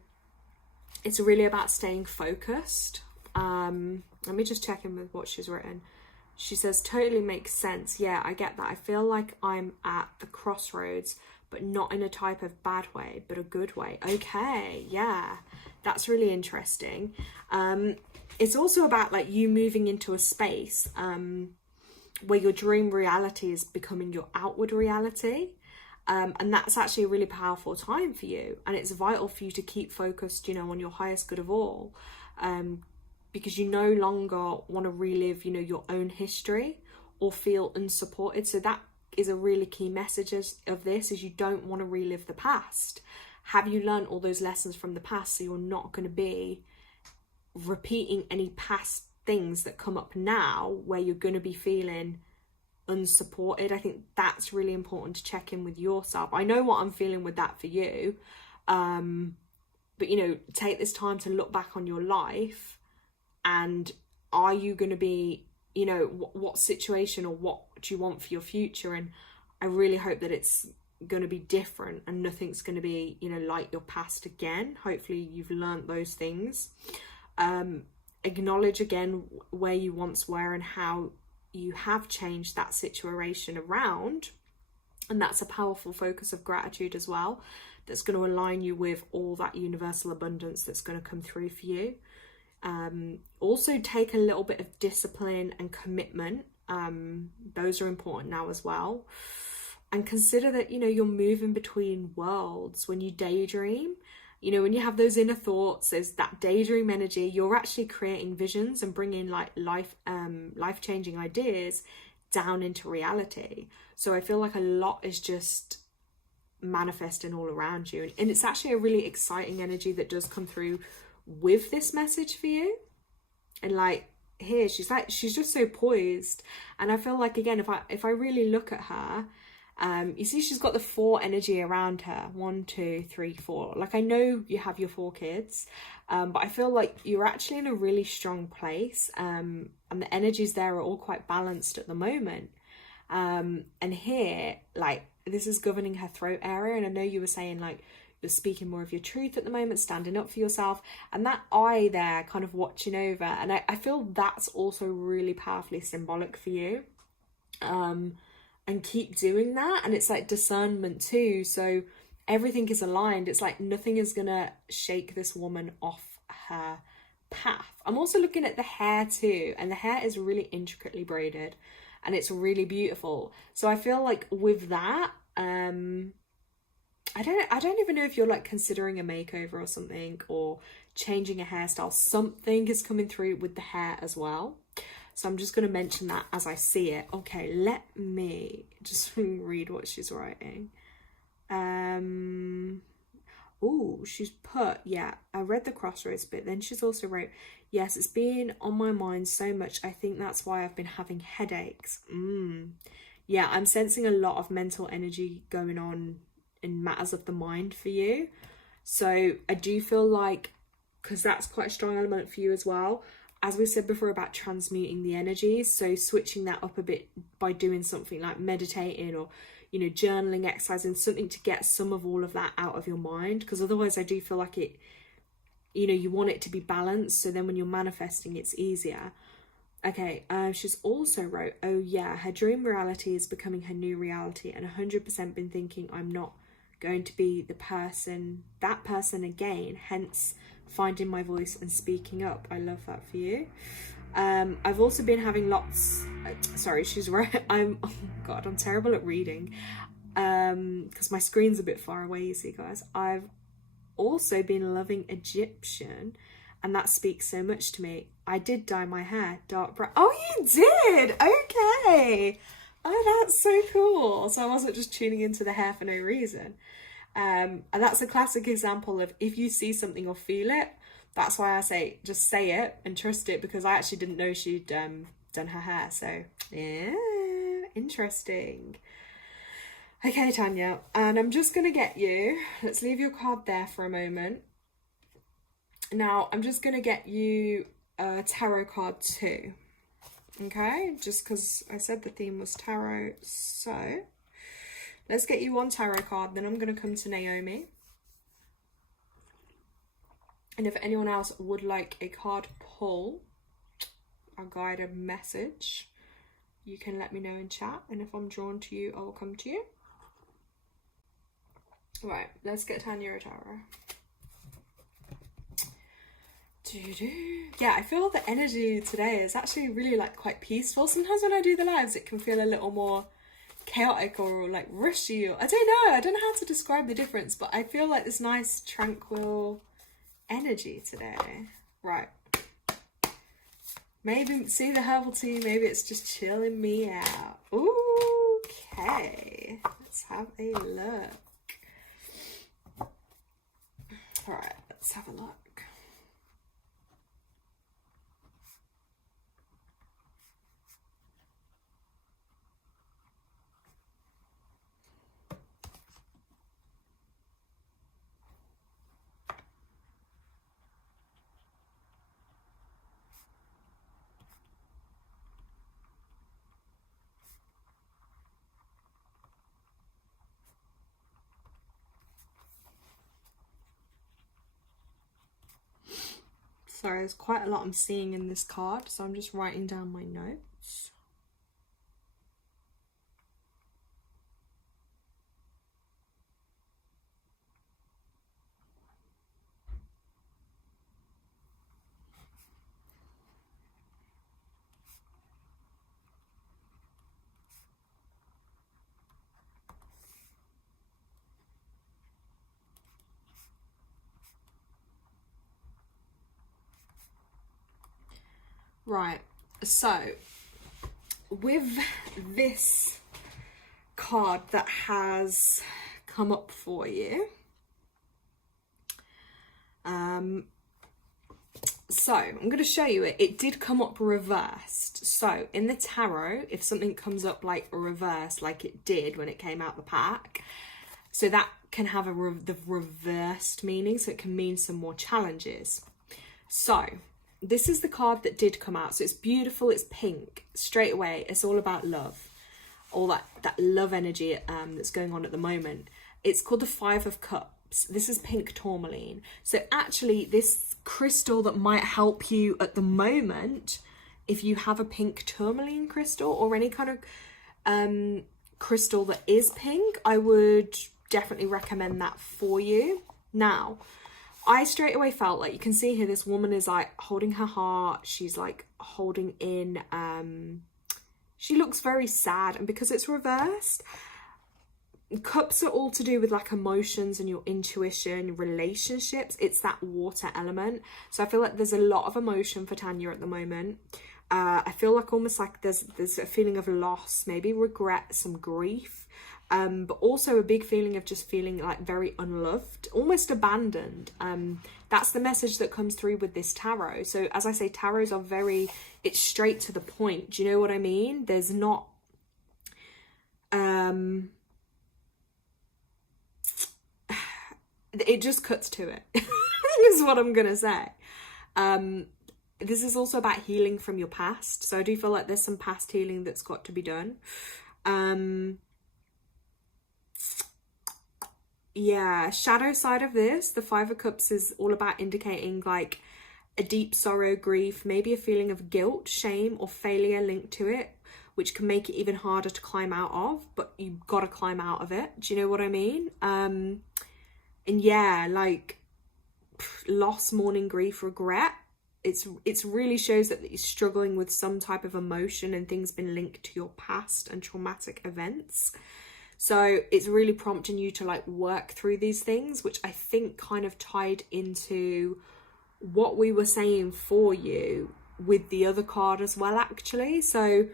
it's really about staying focused. Let me just check in with what she's written. She says, totally makes sense. Yeah, I get that. I feel like I'm at the crossroads, but not in a type of bad way, but a good way. Okay, yeah, that's really interesting. It's also about, like, you moving into a space where your dream reality is becoming your outward reality. And that's actually a really powerful time for you. And it's vital for you to keep focused, you know, on your highest good of all. Because you no longer want to relive, you know, your own history or feel unsupported. So that is a really key message of this, is you don't want to relive the past. Have you learned all those lessons from the past, so you're not going to be repeating any past things that come up now where you're going to be feeling unsupported? I think that's really important to check in with yourself. I know what I'm feeling with that for you. But, you know, take this time to look back on your life, and are you going to be, you know, what situation or what do you want for your future? And I really hope that it's going to be different and nothing's going to be, you know, like your past again. Hopefully you've learned those things. Acknowledge again where you once were and how you have changed that situation around. And that's a powerful focus of gratitude as well, that's going to align you with all that universal abundance that's going to come through for you. Also take a little bit of discipline and commitment. Those are important now as well. And consider that, you know, you're moving between worlds when you daydream. You know, when you have those inner thoughts, there's that daydream energy. You're actually creating visions and bringing like life-changing ideas down into reality. So I feel like a lot is just manifesting all around you. And it's actually a really exciting energy that does come through with this message for you. And like here, she's just so poised. And I feel like, again, if I really look at her, you see she's got the 4 energy around her. 1, 2, 3, 4. Like, I know you have your 4 kids, but I feel like you're actually in a really strong place, and the energies there are all quite balanced at the moment. And here, like, this is governing her throat area, and I know you were saying, like, you're speaking more of your truth at the moment, standing up for yourself, and that eye there kind of watching over, and I feel that's also really powerfully symbolic for you. And keep doing that. And it's like discernment too. So everything is aligned. It's like nothing is gonna shake this woman off her path. I'm also looking at the hair too, and the hair is really intricately braided and it's really beautiful. So I feel like with that, I don't even know if you're like considering a makeover or something, or changing a hairstyle. Something is coming through with the hair as well. So I'm just going to mention that as I see it. Okay, let me just read what she's writing. Oh, she's put, yeah, I read the crossroads bit. Then she's also wrote, yes, it's been on my mind so much. I think that's why I've been having headaches. Yeah, I'm sensing a lot of mental energy going on in matters of the mind for you. So I do feel like, because that's quite a strong element for you as well, as we said before about transmuting the energies, so switching that up a bit by doing something like meditating or, you know, journaling, exercising, something to get some of all of that out of your mind, because otherwise I do feel like it, you know, you want it to be balanced, so then when you're manifesting it's easier. Okay, she's also wrote, oh yeah, her dream reality is becoming her new reality, and 100% been thinking I'm not going to be that person again, hence finding my voice and speaking up. I love that for you. I've also been having sorry, she's right, oh god, I'm terrible at reading because my screen's a bit far away, you see guys. I've also been loving Egyptian, and that speaks so much to me. I did dye my hair dark brown. Oh, you did? Okay. Oh, that's so cool. So I wasn't just tuning into the hair for no reason. And that's a classic example of if you see something or feel it, that's why I say just say it and trust it, because I actually didn't know she'd done her hair. So yeah, interesting. Okay, Tanya, and I'm just gonna get you, let's leave your card there for a moment. Now I'm just gonna get you a tarot card too. Okay, just because I said the theme was tarot. So let's get you one tarot card, then I'm going to come to Naomi. And if anyone else would like a card pull, a guided message, you can let me know in chat. And if I'm drawn to you, I will come to you. Right, let's get Tanya a tarot. Yeah, I feel the energy today is actually really like quite peaceful. Sometimes when I do the lives it can feel a little more chaotic or like rushy, or I don't know how to describe the difference, but I feel like this nice tranquil energy today. Right, maybe see the herbal tea, maybe it's just chilling me out. Okay, let's have a look. All right, let's have a look. Sorry, there's quite a lot I'm seeing in this card, so I'm just writing down my notes. Right, so with this card that has come up for you, so I'm going to show you it. It did come up reversed. So in the tarot, if something comes up like reversed, like it did when it came out the pack, so that can have the reversed meaning, so it can mean some more challenges. So this is the card that did come out. So it's beautiful, it's pink. Straight away, it's all about love. All that love energy that's going on at the moment. It's called the Five of Cups. This is pink tourmaline. So actually, this crystal that might help you at the moment, if you have a pink tourmaline crystal or any kind of crystal that is pink, I would definitely recommend that for you. Now, I straight away felt like, you can see here, this woman is like holding her heart. She's like holding in, she looks very sad. And because it's reversed, cups are all to do with like emotions and your intuition, relationships. It's that water element. So I feel like there's a lot of emotion for Tanya at the moment. I feel like almost like there's a feeling of loss, maybe regret, some grief, but also a big feeling of just feeling like very unloved, almost abandoned. That's the message that comes through with this tarot. So as I say, tarots are very, it's straight to the point. Do you know what I mean? There's not it just cuts to it is what I'm gonna say. This is also about healing from your past. So I do feel like there's some past healing that's got to be done. Yeah, shadow side of this, the Five of Cups is all about indicating like a deep sorrow, grief, maybe a feeling of guilt, shame, or failure linked to it, which can make it even harder to climb out of, but you've got to climb out of it. Do you know what I mean? And yeah, like loss, mourning, grief, regret. It's really shows that you're struggling with some type of emotion and things been linked to your past and traumatic events. So it's really prompting you to like work through these things, which I think kind of tied into what we were saying for you with the other card as well, actually. So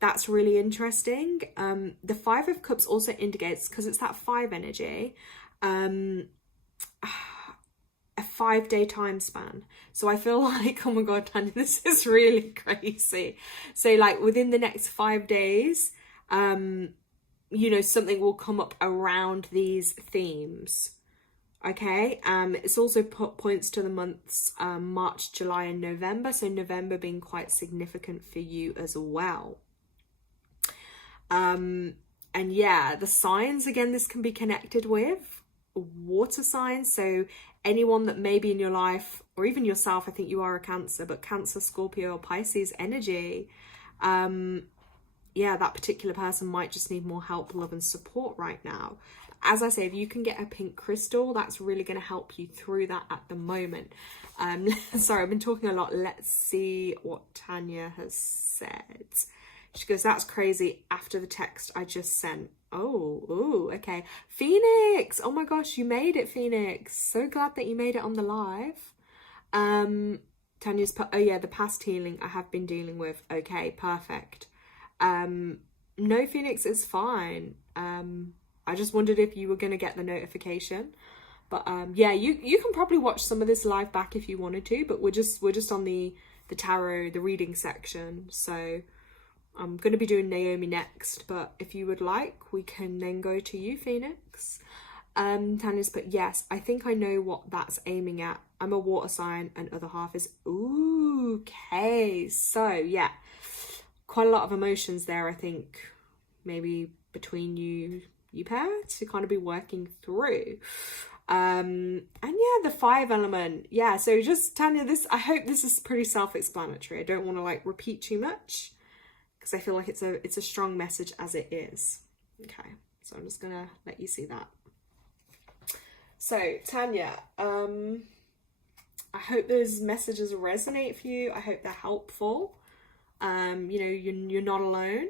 that's really interesting. The Five of Cups also indicates, because it's that 5 energy, a 5-day time span. So I feel like, oh my god, Tanya, this is really crazy. So like within the next 5 days, you know, something will come up around these themes. Okay, it's also points to the months March, July and November. So November being quite significant for you as well. And yeah, the signs, again, this can be connected with water signs. So anyone that may be in your life, or even yourself, I think you are a Cancer, but Cancer, Scorpio or Pisces energy, yeah, that particular person might just need more help, love and support right now. As I say, if you can get a pink crystal, that's really going to help you through that at the moment. Sorry, I've been talking a lot. Let's see what Tanya has said. She goes, that's crazy, after the text I just sent. Oh, okay. Phoenix, oh my gosh, you made it, Phoenix. So glad that you made it on the live. Tanya's put, oh yeah, the past healing I have been dealing with. Okay, perfect. No, Phoenix, is fine. I just wondered if you were going to get the notification. But yeah, you can probably watch some of this live back if you wanted to, but we're just on the tarot, the reading section. So I'm going to be doing Naomi next, but if you would like, we can then go to you, Phoenix. Tanya's put, yes, I think I know what that's aiming at. I'm a water sign and other half is, ooh, okay. So yeah, quite a lot of emotions there, I think, maybe between you pair to kind of be working through. And yeah, the 5 element. Yeah, so just Tanya, this, I hope this is pretty self-explanatory. I don't want to like repeat too much, because I feel like it's a strong message as it is. Okay, so I'm just gonna let you see that. So Tanya, I hope those messages resonate for you. I hope they're helpful. You know, you're not alone.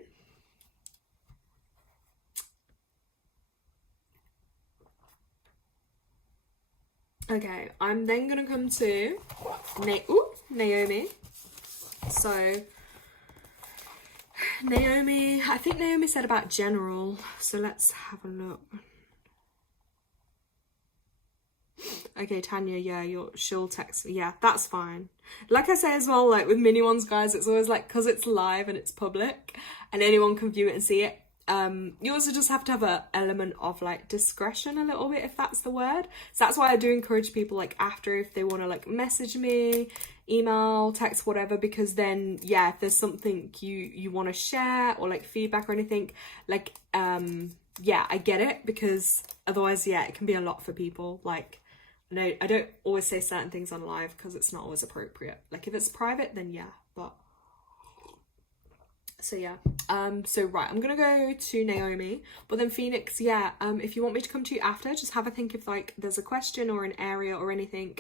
Okay, I'm then gonna come to Naomi. So Naomi, I think Naomi said about general, so let's have a look. Okay, Tanya, yeah, she'll text me. Yeah, that's fine. Like I say as well, like with mini ones, guys, it's always like, because it's live and it's public and anyone can view it and see it, you also just have to have an element of like discretion a little bit, if that's the word. So that's why I do encourage people, like after, if they want to like message me, email, text, whatever, because then yeah, if there's something you want to share or like feedback or anything, like yeah, I get it, because otherwise yeah, it can be a lot for people. Like no, I don't always say certain things on live because it's not always appropriate. Like if it's private, then yeah, but So yeah, so right, I'm gonna go to Naomi, but then Phoenix, yeah, if you want me to come to you after, just have a think if like there's a question or an area or anything,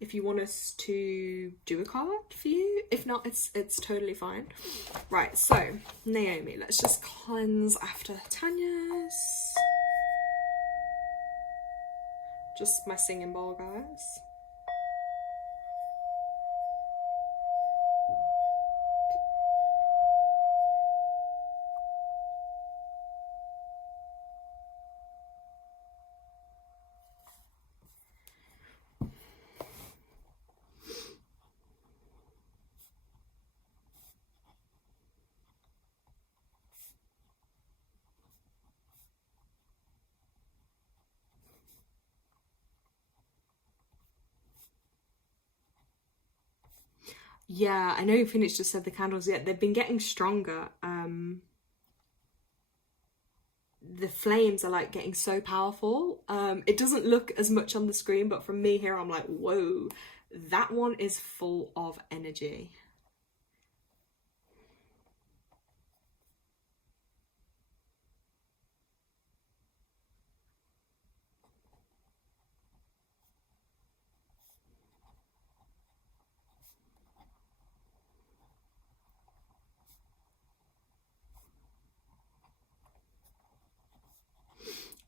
if you want us to do a card for you. If not, it's totally fine. Right, so Naomi, let's just cleanse after Tanya's. Just my singing bowl, guys. Yeah, I know Phoenix just said the candles, yeah, they've been getting stronger. The flames are like getting so powerful. It doesn't look as much on the screen, but from me here, I'm like, whoa, that one is full of energy.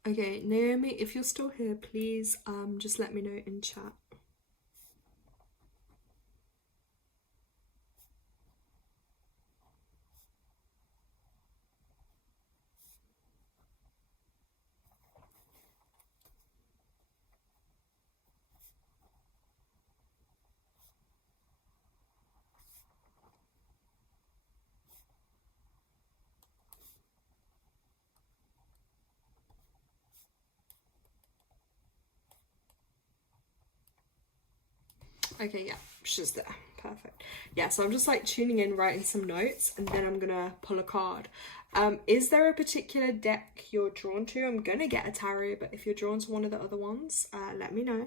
Okay, Naomi, if you're still here, please just let me know in chat. Okay, yeah, she's there. Perfect. Yeah, so I'm just like tuning in, writing some notes, and then I'm gonna pull a card. Is there a particular deck you're drawn to? I'm gonna get a tarot, but if you're drawn to one of the other ones, let me know.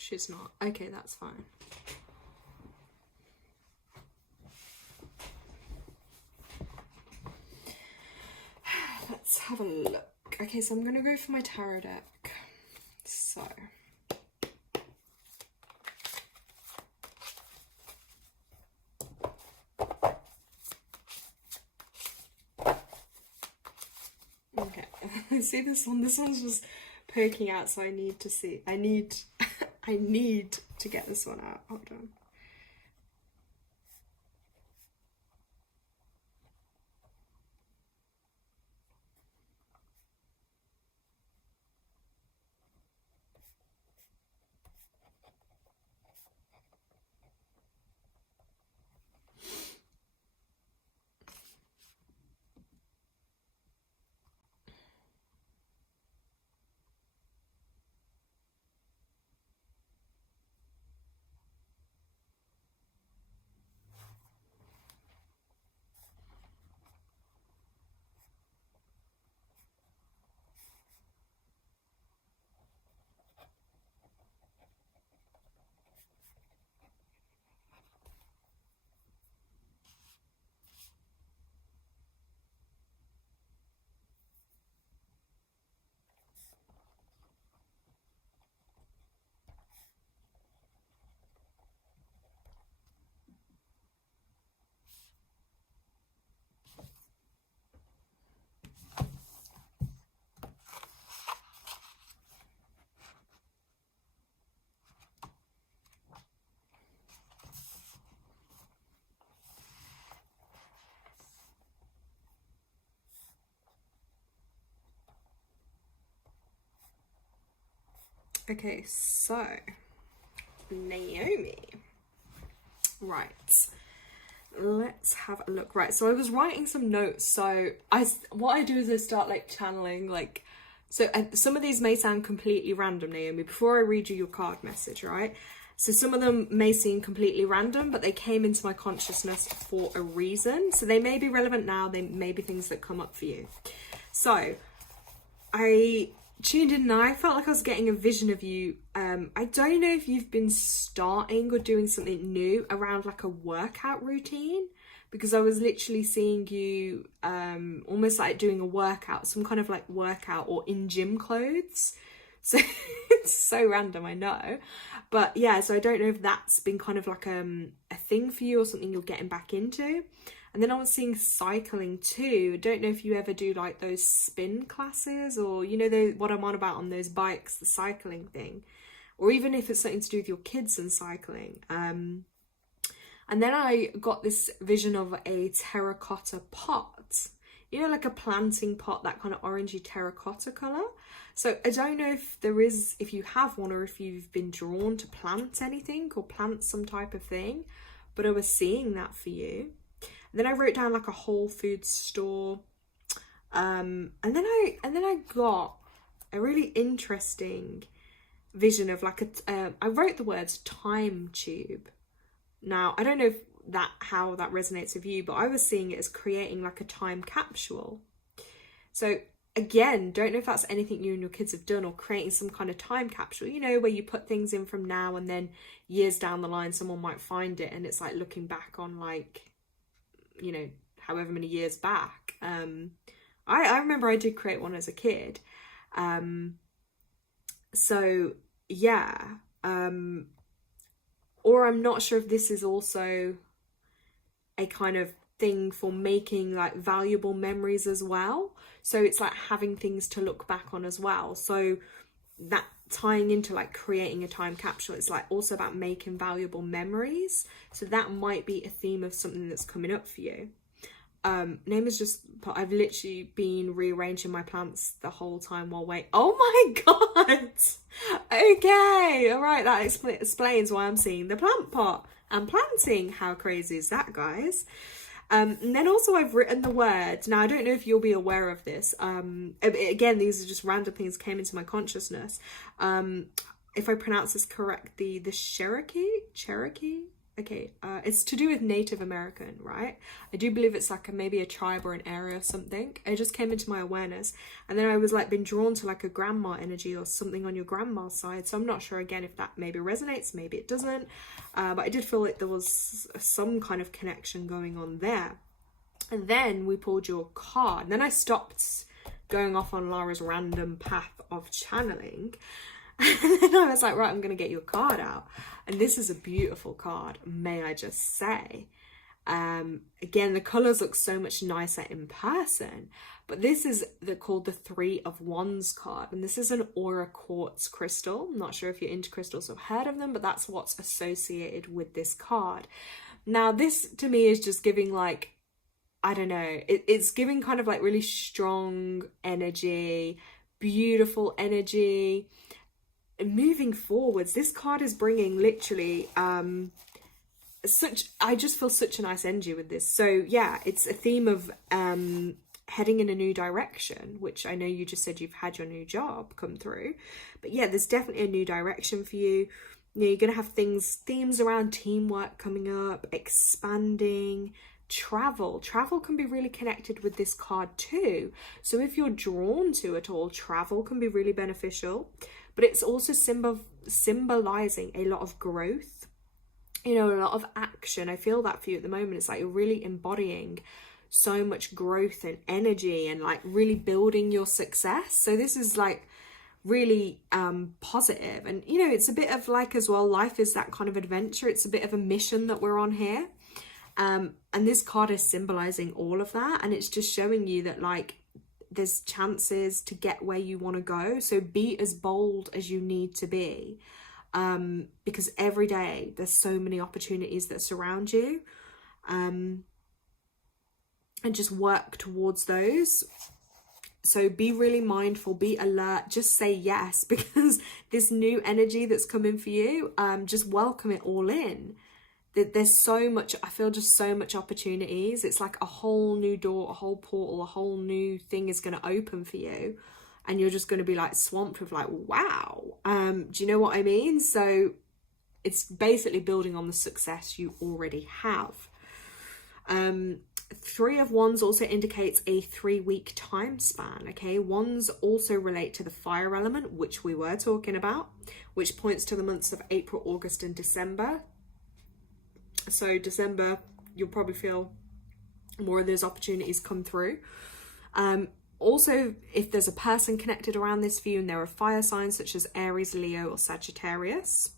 She's not. Okay, that's fine. Let's have a look. Okay, so I'm gonna go for my tarot deck. So. Okay, see this one? This one's just poking out, so I need to see. I need to get this one out. Hold on. Okay, so Naomi. Right. let's have a look. Right, so I was writing some notes. So what I do is I start like channeling, like, so some of these may sound completely random, Naomi, before I read you your card message, right? So some of them may seem completely random, but they came into my consciousness for a reason. So they may be relevant now, they may be things that come up for you. So I tuned in and I felt like I was getting a vision of you. I don't know if you've been starting or doing something new around like a workout routine, because I was literally seeing you almost like doing a workout, some kind of like workout, or in gym clothes. So it's so random, I know. But yeah, so I don't know if that's been kind of like a thing for you or something you're getting back into. And then I was seeing cycling too. I don't know if you ever do like those spin classes, or, you know, what I'm on about on those bikes, the cycling thing. Or even if it's something to do with your kids and cycling. And then I got this vision of a terracotta pot. You know, like a planting pot, that kind of orangey terracotta colour. So I don't know if you have one, or if you've been drawn to plant anything or plant some type of thing, but I was seeing that for you. And then I wrote down like a Whole Foods store. And then I got a really interesting vision of like I wrote the words time tube. Now, I don't know if how that resonates with you, but I was seeing it as creating like a time capsule. So again, don't know if that's anything you and your kids have done, or creating some kind of time capsule, you know, where you put things in from now and then years down the line someone might find it and it's like looking back on, like, you know, however many years back. I remember I did create one as a kid. So yeah. Or I'm not sure if this is also a kind of thing for making like valuable memories as well. So it's like having things to look back on as well. So that tying into like creating a time capsule, it's like also about making valuable memories. So that might be a theme of something that's coming up for you. Name is just, I've literally been rearranging my plants the whole time while waiting. Oh my god. Okay, all right, that explains why I'm seeing the plant pot and planting. How crazy is that, guys? And then also I've written the words. Now, I don't know if you'll be aware of this. Again, these are just random things that came into my consciousness. If I pronounce this correctly, the Cherokee. Okay, it's to do with Native American, right? I do believe it's like maybe a tribe or an area or something. It just came into my awareness. And then I was like been drawn to like a grandma energy or something on your grandma's side. So I'm not sure again if that maybe resonates, maybe it doesn't. But I did feel like there was some kind of connection going on there. And then we pulled your card. And then I stopped going off on Lara's random path of channeling. And then I was like, right, I'm going to get your card out. And this is a beautiful card, may I just say. Again, the colours look so much nicer in person. But this is called the Three of Wands card. And this is an aura quartz crystal. I'm not sure if you're into crystals or heard of them, but that's what's associated with this card. Now, this to me is just giving like, I don't know, it's giving kind of like really strong energy, beautiful energy. Moving forwards, this card is bringing literally I just feel such a nice energy with this. So yeah, it's a theme of heading in a new direction, which I know you just said you've had your new job come through, but yeah, there's definitely a new direction for you. You know, you're gonna have themes around teamwork coming up, expanding, travel can be really connected with this card too. So if you're drawn to it all, travel can be really beneficial. But it's also symbolizing a lot of growth, you know, a lot of action. I feel that for you at the moment. It's like you're really embodying so much growth and energy and like really building your success. So this is like really positive. And, you know, it's a bit of like as well, life is that kind of adventure. It's a bit of a mission that we're on here. And this card is symbolizing all of that. And it's just showing you that like, there's chances to get where you want to go. So be as bold as you need to be, because every day there's so many opportunities that surround you, and just work towards those. So be really mindful, be alert, just say yes, because this new energy that's coming for you, just welcome it all in. there's so much, I feel just so much opportunities. It's like a whole new door, a whole portal, a whole new thing is going to open for you. And you're just going to be like swamped with like, wow. Do you know what I mean? So it's basically building on the success you already have. 3 of Wands also indicates a 3-week time span, okay? Wands also relate to the fire element, which we were talking about, which points to the months of April, August, and December. So December, you'll probably feel more of those opportunities come through. Also, if there's a person connected around this for you and there are fire signs such as Aries, Leo, or Sagittarius,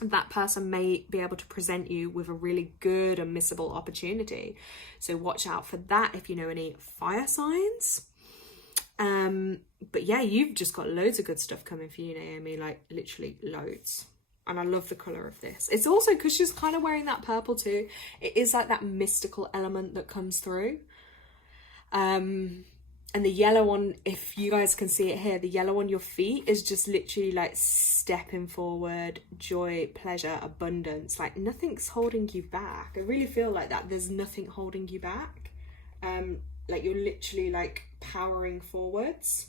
that person may be able to present you with a really good and missable opportunity. So watch out for that if you know any fire signs. But yeah, you've just got loads of good stuff coming for you, Naomi, like literally loads. And I love the colour of this. It's also because she's kind of wearing that purple too. It is like that mystical element that comes through. And the yellow one, if you guys can see it here, the yellow on your feet is just literally like stepping forward, joy, pleasure, abundance. Like nothing's holding you back. I really feel like that. There's nothing holding you back. Like you're literally like powering forwards.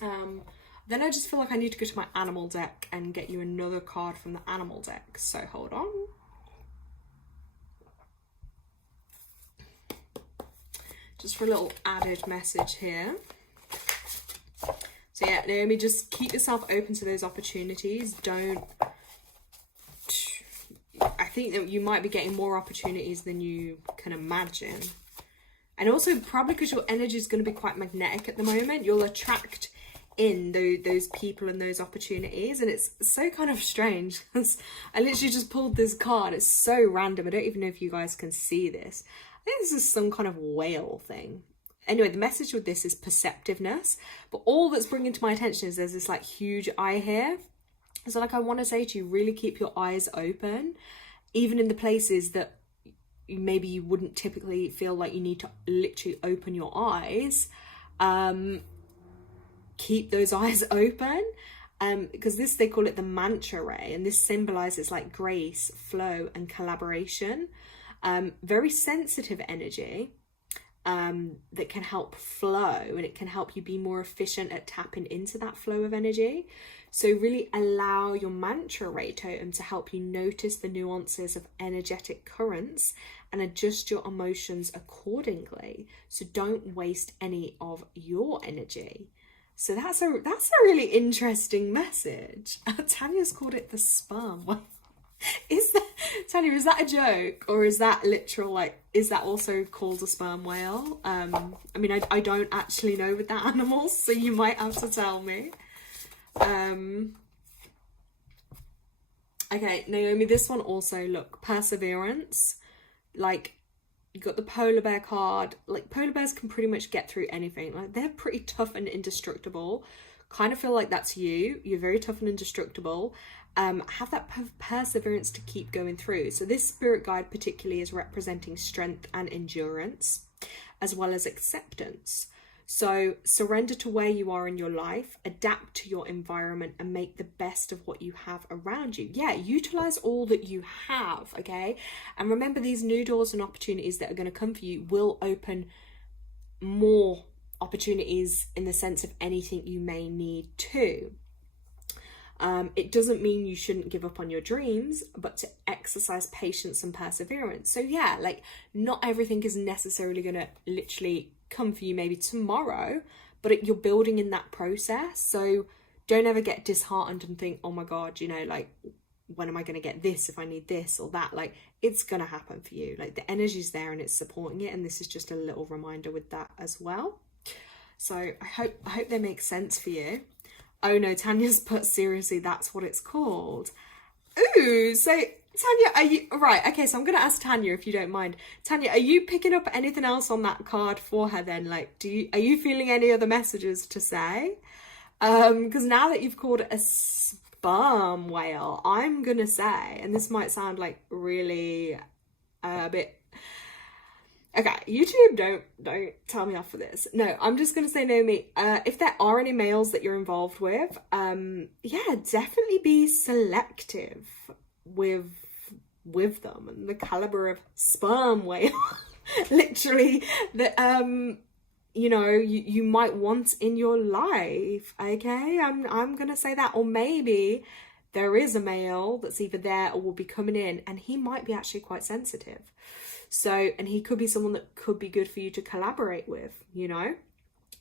Then I just feel like I need to go to my animal deck and get you another card from the animal deck. So hold on. Just for a little added message here. So yeah, Naomi, just keep yourself open to those opportunities. I think that you might be getting more opportunities than you can imagine. And also probably because your energy is going to be quite magnetic at the moment, you'll attract in those people and those opportunities. And it's so kind of strange because I literally just pulled this card. It's so random. I don't even know if you guys can see this. I think this is some kind of whale thing. Anyway, the message with this is perceptiveness. But all that's bringing to my attention is there's this like huge eye here. So like I want to say to you, really keep your eyes open. Even in the places that maybe you wouldn't typically feel like you need to literally open your eyes. Keep those eyes open. Because this, they call it the mantra ray. And this symbolizes like grace, flow, and collaboration. Very sensitive energy that can help flow, and it can help you be more efficient at tapping into that flow of energy. So really allow your mantra ray totem to help you notice the nuances of energetic currents and adjust your emotions accordingly. So don't waste any of your energy. So that's a really interesting message. Tanya's called it the sperm. Is that, Tanya, is that a joke or is that literal, like, is that also called a sperm whale? I mean, I don't actually know with that animal, so you might have to tell me. Okay, Naomi, this one also, look, perseverance. Like, you got the polar bear card. Like, polar bears can pretty much get through anything. Like, they're pretty tough and indestructible. Kind of feel like that's you. You're very tough and indestructible. Have that perseverance to keep going through. So this spirit guide particularly is representing strength and endurance, as well as acceptance. So surrender to where you are in your life, adapt to your environment, and make the best of what you have around you. Yeah, utilize all that you have, okay? And remember, these new doors and opportunities that are going to come for you will open more opportunities in the sense of anything you may need to. It doesn't mean you shouldn't give up on your dreams, but to exercise patience and perseverance. So yeah, like not everything is necessarily going to literally come for you maybe tomorrow, but you're building in that process. So don't ever get disheartened and think, oh my God, you know, like, when am I going to get this if I need this or that? Like, it's going to happen for you. Like, the energy's there and it's supporting it. And this is just a little reminder with that as well. So I hope they make sense for you. Oh no, Tanya's put, seriously, that's what it's called. Ooh, so Tanya, are you, right, okay, so I'm going to ask Tanya if you don't mind. Tanya, are you picking up anything else on that card for her then? Like, are you feeling any other messages to say? Because now that you've called it a sperm whale, I'm going to say, and this might sound like really a bit... Okay, YouTube, don't tell me off for this. No, I'm just going to say, Naomi, if there are any males that you're involved with, yeah, definitely be selective with with them, and the caliber of sperm whale literally that you know, you might want in your life. Okay, I'm gonna say that. Or maybe there is a male that's either there or will be coming in, and he might be actually quite sensitive. So, and he could be someone that could be good for you to collaborate with, you know.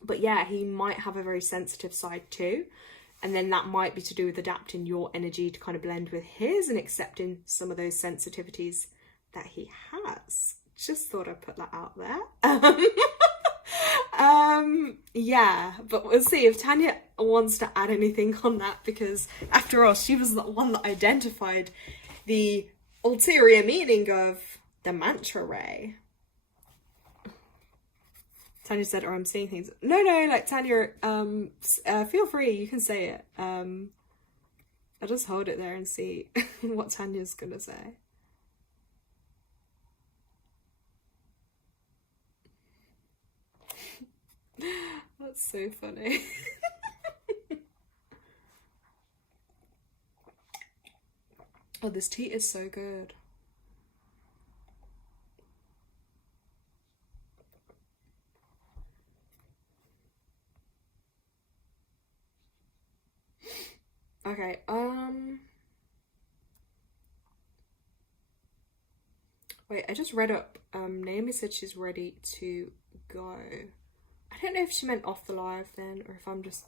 But yeah, he might have a very sensitive side too. And then that might be to do with adapting your energy to kind of blend with his and accepting some of those sensitivities that he has. Just thought I'd put that out there. Yeah, but we'll see if Tanya wants to add anything on that, because after all, she was the one that identified the ulterior meaning of the mantra ray. Tanya said, or I'm seeing things. No, like Tanya, feel free, you can say it. I'll just hold it there and see what Tanya's gonna say. That's so funny. Oh, this tea is so good. Okay, wait, I just read up, Naomi said she's ready to go. I don't know if she meant off the live then, or if I'm just...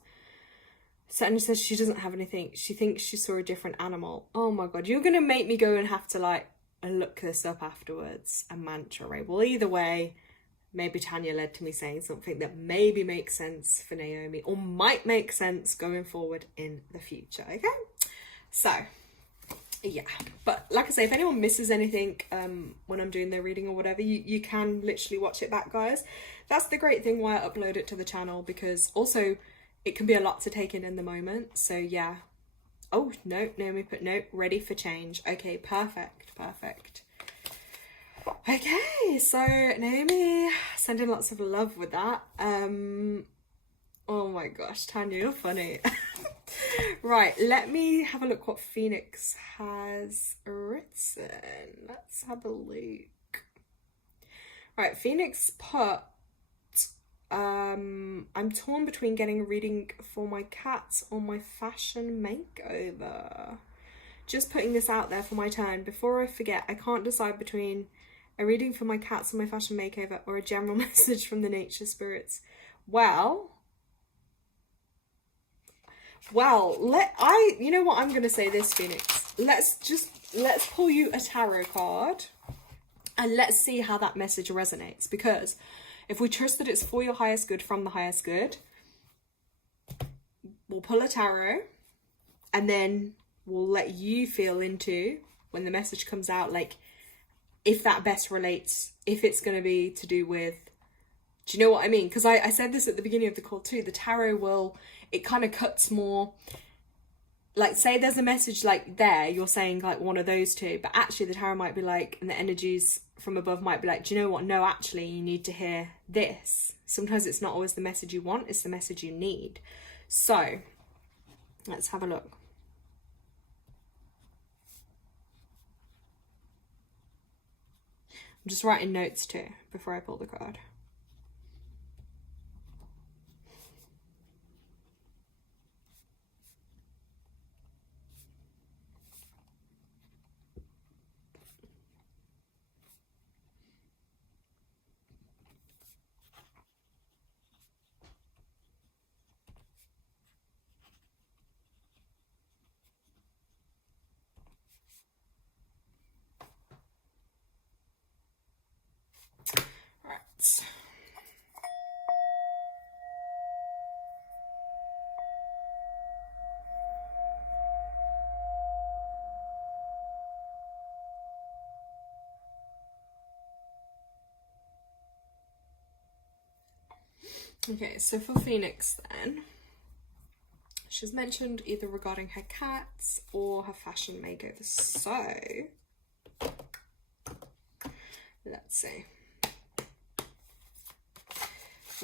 Tanya says she doesn't have anything. She thinks she saw a different animal. Oh my god, you're gonna make me go and have to, like, look this up afterwards. A mantra ray. Well, either way, maybe Tanya led to me saying something that maybe makes sense for Naomi, or might make sense going forward in the future, okay? So, yeah. But like I say, if anyone misses anything when I'm doing their reading or whatever, you can literally watch it back, guys. That's the great thing why I upload it to the channel, because also it can be a lot to take in the moment. So, yeah. Oh, no, Naomi put no, ready for change. Okay, perfect. Okay, so Naomi sending lots of love with that. Oh my gosh, Tanya, you're funny. Right, let me have a look what Phoenix has written. Let's have a look. Right, Phoenix put, I'm torn between getting a reading for my cats or my fashion makeover. Just putting this out there for my turn. Before I forget, I can't decide between a reading for my cats or my fashion makeover, or a general message from the nature spirits. Well, you know what, I'm going to say this, Phoenix. Let's pull you a tarot card and let's see how that message resonates. Because if we trust that it's for your highest good from the highest good, we'll pull a tarot and then we'll let you feel into, when the message comes out, like, if that best relates, if it's going to be to do with, do you know what I mean? Because I said this at the beginning of the call too, the tarot will, it kind of cuts more, like, say there's a message like there, you're saying like one of those two, but actually the tarot might be like, and the energies from above might be like, do you know what? No, actually you need to hear this. Sometimes it's not always the message you want, it's the message you need. So let's have a look. I'm just writing notes too before I pull the card. Right. Okay, so for Phoenix then, she's mentioned either regarding her cats or her fashion makeover. So, let's see.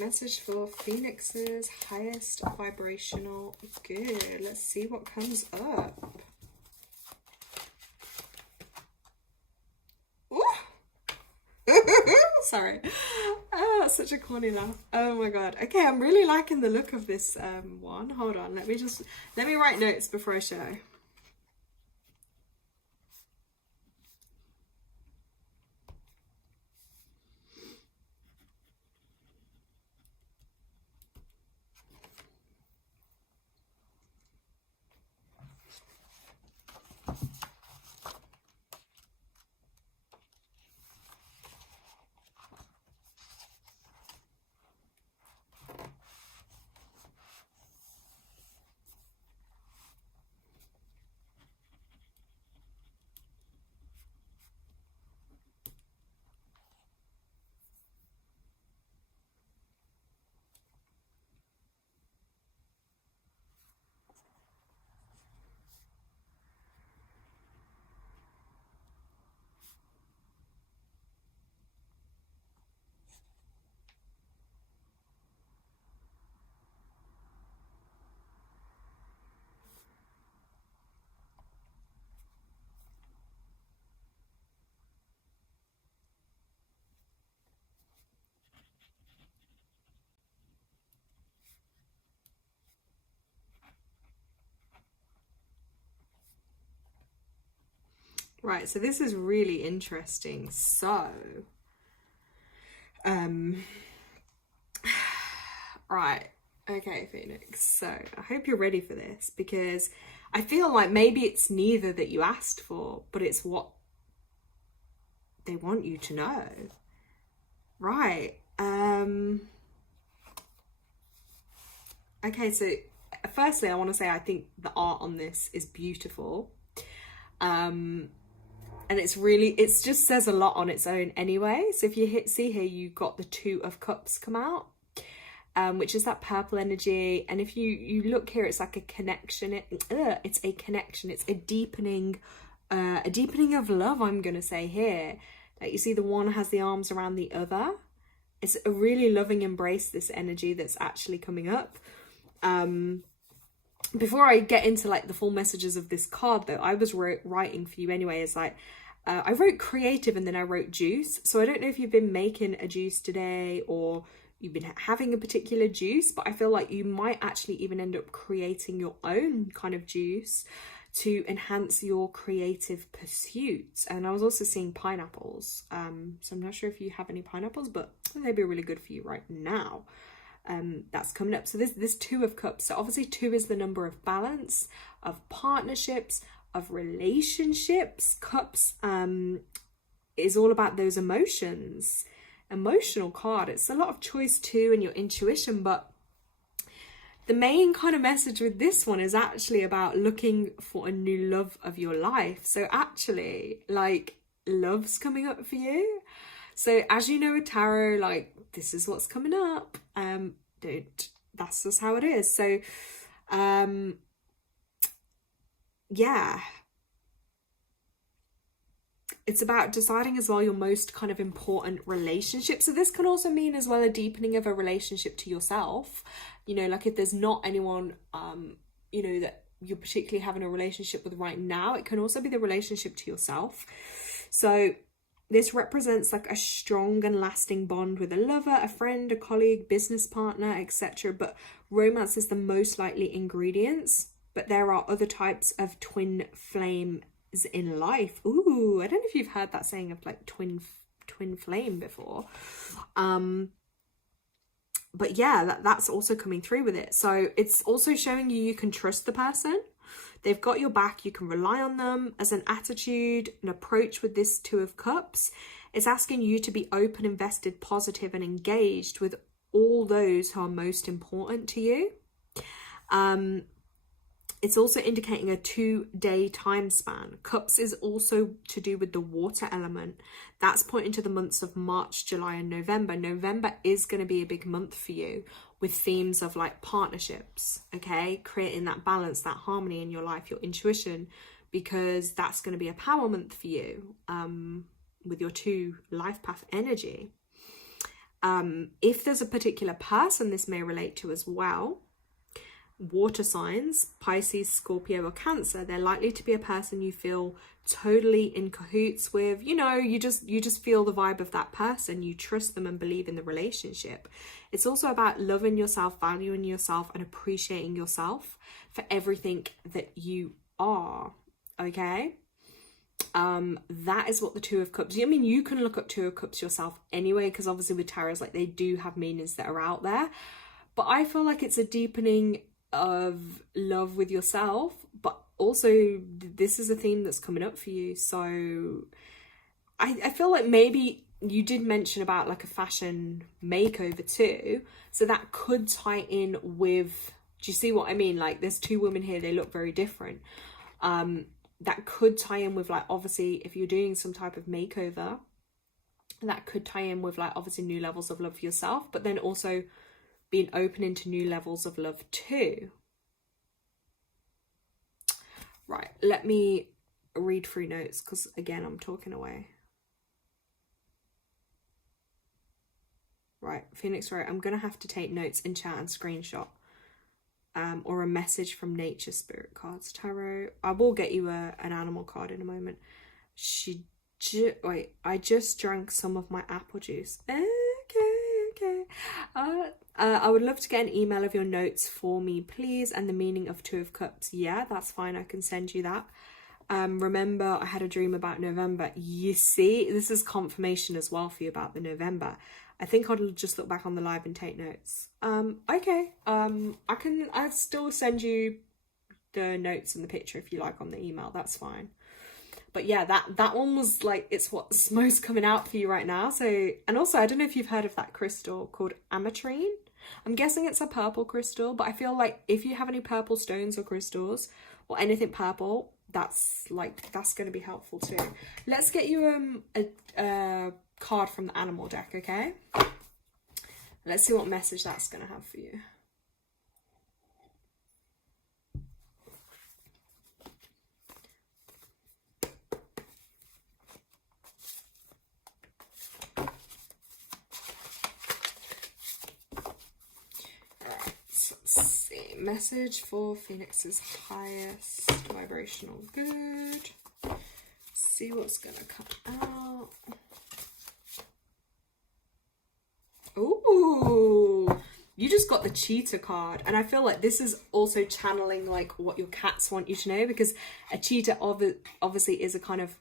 Message for Phoenix's highest vibrational good. Let's see what comes up. Sorry. Oh, that's such a corny laugh. Oh my god. Okay, I'm really liking the look of this one. Hold on. Let me write notes before I show. Right, so this is really interesting. So, right, okay, Phoenix. So, I hope you're ready for this because I feel like maybe it's neither that you asked for, but it's what they want you to know. Right. Okay, so firstly, I want to say I think the art on this is beautiful. And it just says a lot on its own anyway. So if you see here, you got the Two of Cups come out, which is that purple energy. And if you look here, it's like a connection. It's a connection. It's a deepening of love, I'm going to say here. Like you see the one has the arms around the other. It's a really loving embrace, this energy that's actually coming up. Before I get into like the full messages of this card though, I was writing for you anyway. It's like, I wrote creative and then I wrote juice. So I don't know if you've been making a juice today or you've been having a particular juice, but I feel like you might actually even end up creating your own kind of juice to enhance your creative pursuits. And I was also seeing pineapples. So I'm not sure if you have any pineapples, but they'd be really good for you right now. That's coming up. So this Two of Cups. So obviously 2 is the number of balance, of partnerships, of relationships. Cups is all about those emotions. Emotional card. It's a lot of choice too and your intuition, but the main kind of message with this one is actually about looking for a new love of your life. So actually, like, love's coming up for you. So as you know with tarot, like, this is what's coming up. That's just how it is. So, yeah. It's about deciding as well your most kind of important relationship. So this can also mean as well a deepening of a relationship to yourself. You know, like if there's not anyone, you know, that you're particularly having a relationship with right now, it can also be the relationship to yourself. So this represents like a strong and lasting bond with a lover, a friend, a colleague, business partner, etc. But romance is the most likely ingredients. But there are other types of twin flame in life. Ooh, I don't know if you've heard that saying of like twin flame before. But yeah, that's also coming through with it. So it's also showing you can trust the person. They've got your back. You can rely on them. As an attitude, an approach with this Two of Cups, it's asking you to be open, invested, positive, and engaged with all those who are most important to you. It's also indicating a 2-day time span. Cups is also to do with the water element. That's pointing to the months of March, July, and November. November is going to be a big month for you with themes of like partnerships, okay? Creating that balance, that harmony in your life, your intuition, because that's going to be a power month for you with your 2 life path energy. If there's a particular person this may relate to as well, water signs, Pisces, Scorpio, or Cancer, they're likely to be a person you feel totally in cahoots with. You know, you just feel the vibe of that person. You trust them and believe in the relationship. It's also about loving yourself, valuing yourself, and appreciating yourself for everything that you are. Okay? That is what the Two of Cups, I mean, you can look up Two of Cups yourself anyway, because obviously with tarots, like, they do have meanings that are out there. But I feel like it's a deepening of love with yourself, but also this is a theme that's coming up for you. So I feel like maybe you did mention about like a fashion makeover too, so that could tie in with, do you see what I mean? Like, there's two women here, they look very different. That could tie in with, like, obviously if you're doing some type of makeover, that could tie in with, like, obviously new levels of love for yourself, but then also being open into new levels of love too. Right, let me read through notes, because again, I'm talking away. Right, Phoenix, right, I'm gonna have to take notes in chat and screenshot. Or a message from nature, spirit cards, tarot. I will get you an animal card in a moment. Wait, I just drank some of my apple juice. Okay. I would love to get an email of your notes for me, please, and the meaning of Two of Cups. Yeah, that's fine. I can send you that. Remember, I had a dream about November. You see, this is confirmation as well for you about the November. I think I'll just look back on the live and take notes. Okay. I'll still send you the notes and the picture if you like on the email. That's fine. But yeah, that one was like, it's what's most coming out for you right now. So, and also, I don't know if you've heard of that crystal called ametrine. I'm guessing it's a purple crystal, but I feel like if you have any purple stones or crystals or anything purple, that's going to be helpful too. Let's get you a card from the animal deck, okay? Let's see what message that's going to have for you. Alright, so let's see. Message for Phoenix's highest vibrational good. See what's going to come out. Ooh, you just got the cheetah card, and I feel like this is also channeling like what your cats want you to know, because a cheetah obviously is a kind of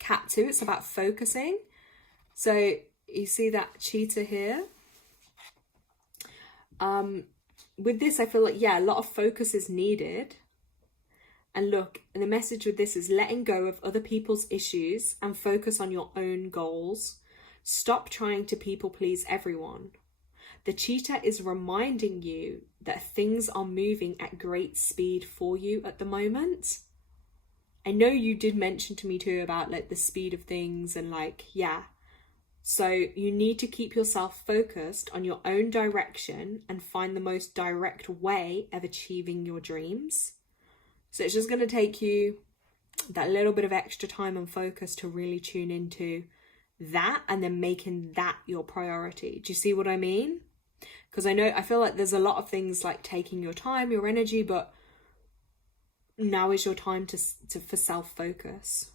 cat too. It's about focusing. So you see that cheetah here. With this, I feel like, yeah, a lot of focus is needed. And look, and the message with this is letting go of other people's issues and focus on your own goals. Stop trying to people please everyone. The cheetah is reminding you that things are moving at great speed for you at the moment. I know you did mention to me too about like the speed of things and like, yeah. So you need to keep yourself focused on your own direction and find the most direct way of achieving your dreams. So it's just going to take you that little bit of extra time and focus to really tune into that, and then making that your priority. Do you see what I mean? Because I feel like there's a lot of things like taking your time, your energy, but now is your time for self-focus.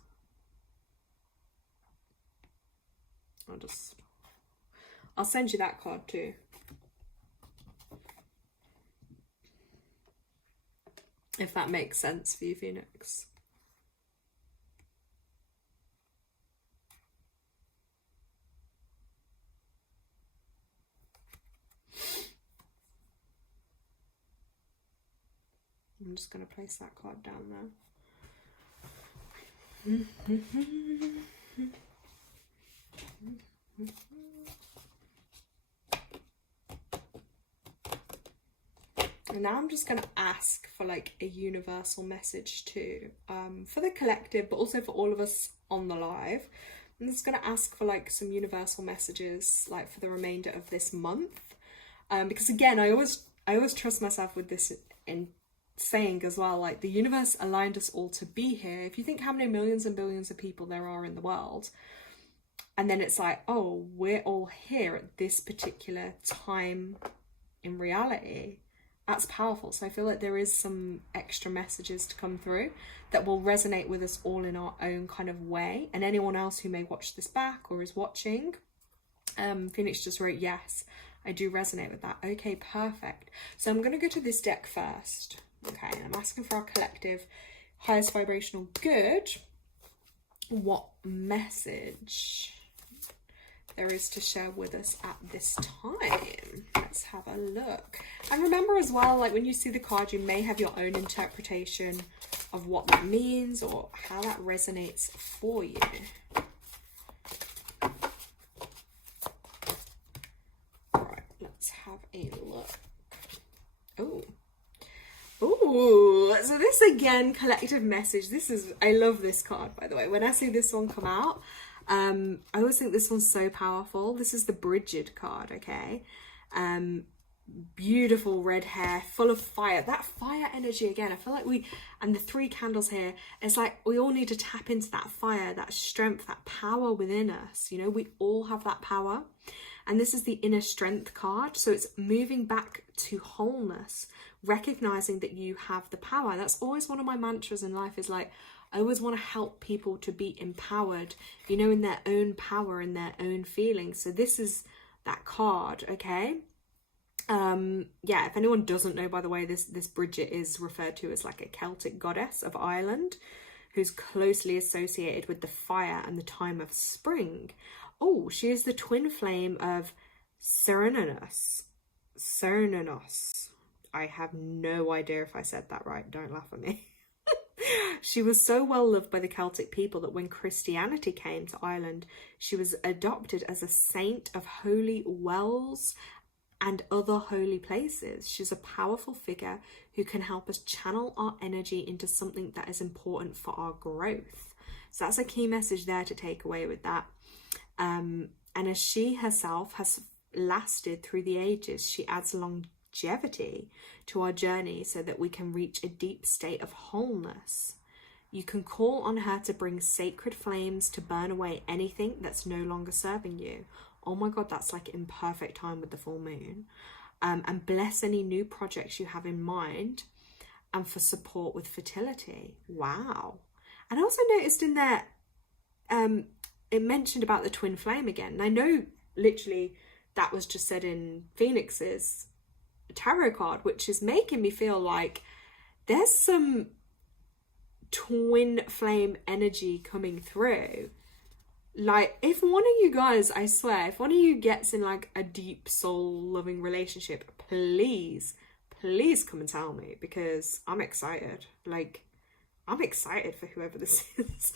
I'll send you that card too. If that makes sense for you, Phoenix. I'm just going to place that card down there. And now I'm just going to ask for like a universal message too, for the collective, but also for all of us on the live. I'm just going to ask for like some universal messages like for the remainder of this month, because again, I always trust myself with this in saying as well, like the universe aligned us all to be here. If you think how many millions and billions of people there are in the world, and then it's like, oh, we're all here at this particular time in reality, That's powerful. So I feel like there is some extra messages to come through that will resonate with us all in our own kind of way. And anyone else who may watch this back or is watching, Phoenix just wrote, yes, I do resonate with that. Okay, perfect. So I'm going to go to this deck first. Okay, and I'm asking for our collective highest vibrational good. What message there is to share with us at this time? Let's have a look. And remember as well, like when you see the card, you may have your own interpretation of what that means or how that resonates for you. All right, let's have a look. Oh, so this again, collective message. This is, I love this card, by the way. When I see this one come out, I always think this one's so powerful. This is the Bridget card, okay? Beautiful red hair, full of fire. That fire energy again, I feel like and the 3 candles here, it's like we all need to tap into that fire, that strength, that power within us. You know, we all have that power. And this is the inner strength card. So it's moving back to wholeness, recognizing that you have the power. That's always one of my mantras in life, is like, I always want to help people to be empowered, you know, in their own power and their own feelings. So this is that card, okay? Yeah, if anyone doesn't know, by the way, this Bridget is referred to as like a Celtic goddess of Ireland who's closely associated with the fire and the time of spring. Oh, she is the twin flame of Cernunnos. I have no idea if I said that right. Don't laugh at me. She was so well loved by the Celtic people that when Christianity came to Ireland, she was adopted as a saint of holy wells and other holy places. She's a powerful figure who can help us channel our energy into something that is important for our growth. So that's a key message there to take away with that. And as she herself has lasted through the ages, she adds longevity to our journey so that we can reach a deep state of wholeness. You can call on her to bring sacred flames to burn away anything that's no longer serving you. Oh my God, that's like in perfect time with the full moon. And bless any new projects you have in mind, and for support with fertility. Wow. And I also noticed in there, it mentioned about the twin flame again. And I know literally that was just said in Phoenix's tarot card, which is making me feel like there's some twin flame energy coming through. Like, if one of you guys, I swear, if one of you gets in like a deep soul loving relationship, please come and tell me, because I'm excited. Like, I'm excited for whoever this is.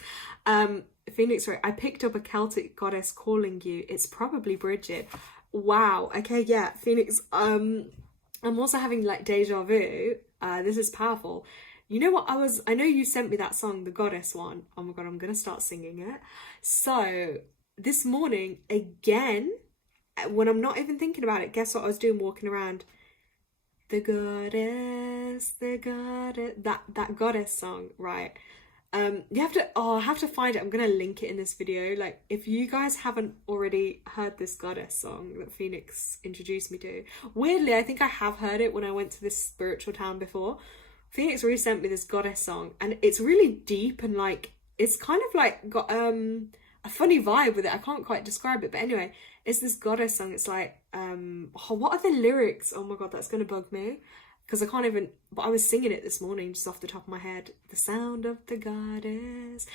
Phoenix, right? I picked up a Celtic goddess calling you. It's probably Bridget. Wow. Okay, yeah, Phoenix. I'm also having like deja vu. This is powerful. You know what, I know you sent me that song, the Goddess one. Oh my God, I'm gonna start singing it. So this morning, again, when I'm not even thinking about it, guess what I was doing walking around? The goddess, that goddess song, right? You have to, I have to find it. I'm gonna link it in this video. Like, if you guys haven't already heard this goddess song that Phoenix introduced me to, weirdly, I think I have heard it when I went to this spiritual town before. Phoenix really sent me this goddess song, and it's really deep and like, it's kind of like got a funny vibe with it. I can't quite describe it, but anyway, it's this goddess song. It's like, what are the lyrics? Oh my God, that's gonna bug me, because I can't even, but I was singing it this morning just off the top of my head. The sound of the goddess.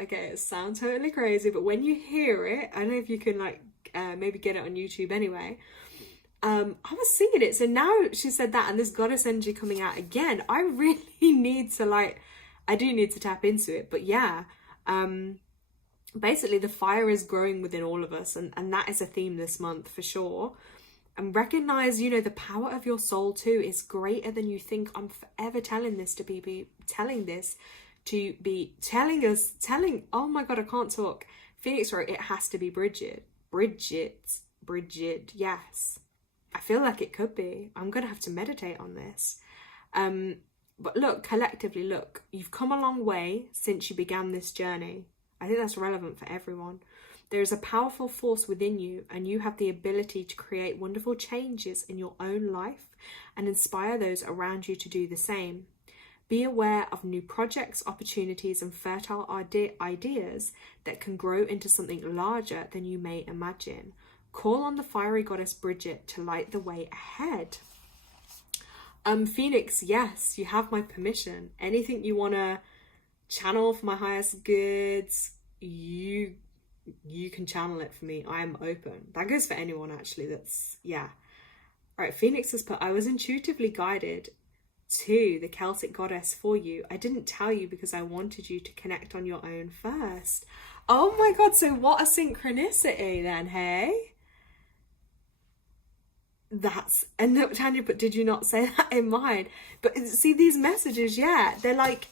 Okay, it sounds totally crazy, but when you hear it, I don't know if you can like maybe get it on YouTube anyway. I was singing it, so now she said that, and this goddess energy coming out again. I really need to I do need to tap into it. But yeah, basically the fire is growing within all of us, and that is a theme this month for sure. And recognize, you know, the power of your soul too is greater than you think. I'm forever telling this to be telling oh my God, I can't talk. Phoenix wrote, it has to be Bridget, yes. I feel like it could be. I'm gonna have to meditate on this. But look, collectively, look, you've come a long way since you began this journey. I think that's relevant for everyone. There is a powerful force within you, and you have the ability to create wonderful changes in your own life and inspire those around you to do the same. Be aware of new projects, opportunities, and fertile ideas that can grow into something larger than you may imagine. Call on the fiery goddess Bridget to light the way ahead. Phoenix, yes, you have my permission. Anything you want to channel for my highest goods, you can channel it for me. I am open. That goes for anyone, actually. That's, yeah. All right, Phoenix has put, I was intuitively guided to the Celtic goddess for you. I didn't tell you because I wanted you to connect on your own first. Oh my God, so what a synchronicity then, hey? And Tanya, but did you not say that in mine? But see, these messages, yeah, they're like,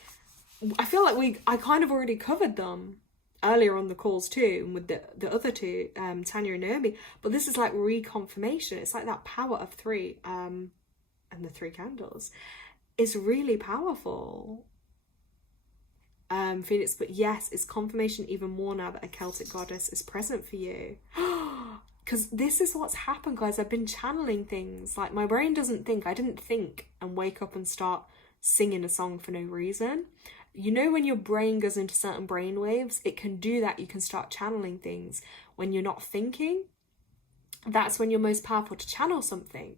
I feel like I kind of already covered them earlier on the calls too, and with the other two, Tanya and Naomi, but this is like reconfirmation. It's like that power of three, and the three candles is really powerful. Phoenix, but yes, it's confirmation even more now that a Celtic goddess is present for you. Because this is what's happened, guys. I've been channeling things. Like, my brain doesn't think. I didn't think and wake up and start singing a song for no reason. You know, when your brain goes into certain brain waves, it can do that. You can start channeling things when you're not thinking. That's when you're most powerful to channel something.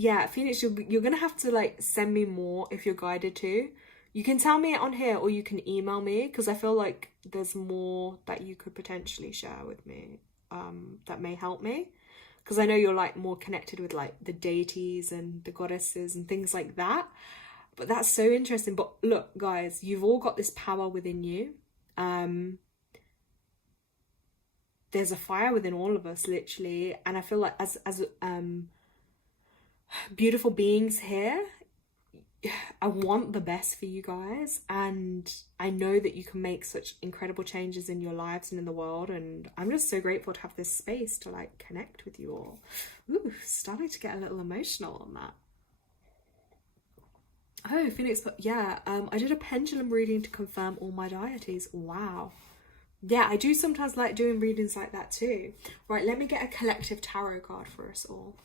Yeah, Phoenix, you're going to have to, like, send me more if you're guided to. You can tell me it on here, or you can email me, because I feel like there's more that you could potentially share with me that may help me. Because I know you're like more connected with like the deities and the goddesses and things like that. But that's so interesting. But look, guys, you've all got this power within you. There's a fire within all of us, literally. And I feel like as beautiful beings here, I want the best for you guys, and I know that you can make such incredible changes in your lives and in the world, and I'm just so grateful to have this space to like connect with you all. Ooh, starting to get a little emotional on that. Oh, Phoenix, but yeah, I did a pendulum reading to confirm all my deities. Wow. Yeah, I do sometimes like doing readings like that too. Right, let me get a collective tarot card for us all.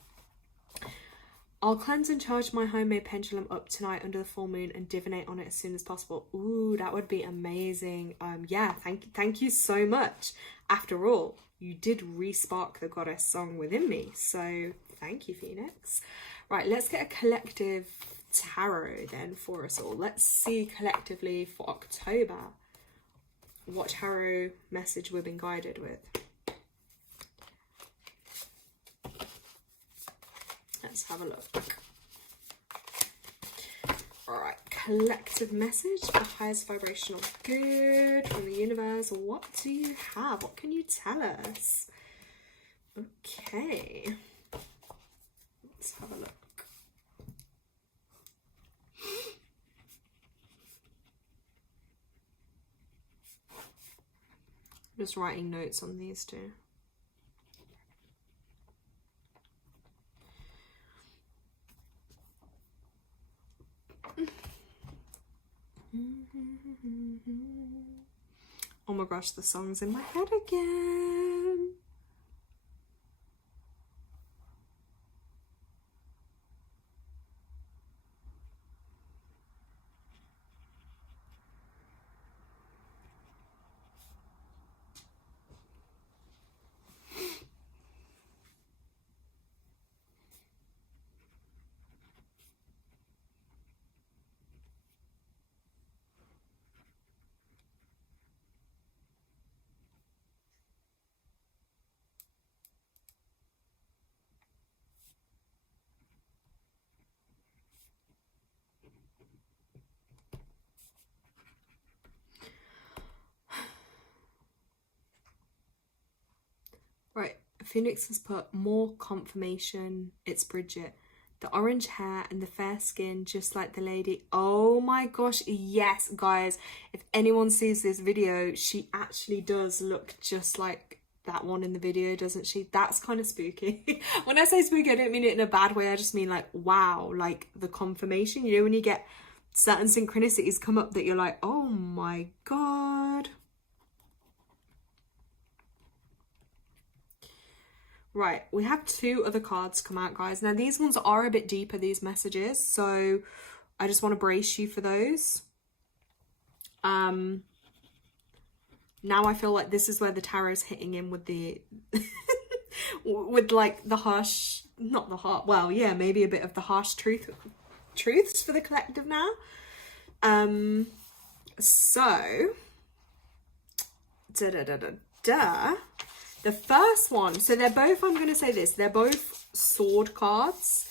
I'll cleanse and charge my homemade pendulum up tonight under the full moon and divinate on it as soon as possible. Ooh, that would be amazing. Yeah, thank you so much. After all, you did re-spark the goddess song within me. So thank you, Phoenix. Right, let's get a collective tarot then for us all. Let's see collectively for October what tarot message we've been guided with. Let's have a look. Alright, collective message for highest vibrational good from the universe. What do you have? What can you tell us? Okay. Let's have a look. I'm just writing notes on these two. Oh my gosh, the song's in my head again. Right, Phoenix has put more confirmation. It's Bridget. The orange hair and the fair skin, just like the lady. Oh my gosh, yes, guys. If anyone sees this video, she actually does look just like that one in the video, doesn't she? That's kind of spooky. When I say spooky, I don't mean it in a bad way. I just mean like, wow, like the confirmation. You know, when you get certain synchronicities come up that you're like, oh my God. Right, we have 2 other cards come out, guys. Now, these ones are a bit deeper, these messages, so I just want to brace you for those. Now I feel like this is where the tarot's hitting in with the with like the harsh, not the heart, well, yeah, maybe a bit of the harsh truths for the collective now. So the first one, so they're both, I'm going to say this, they're both sword cards.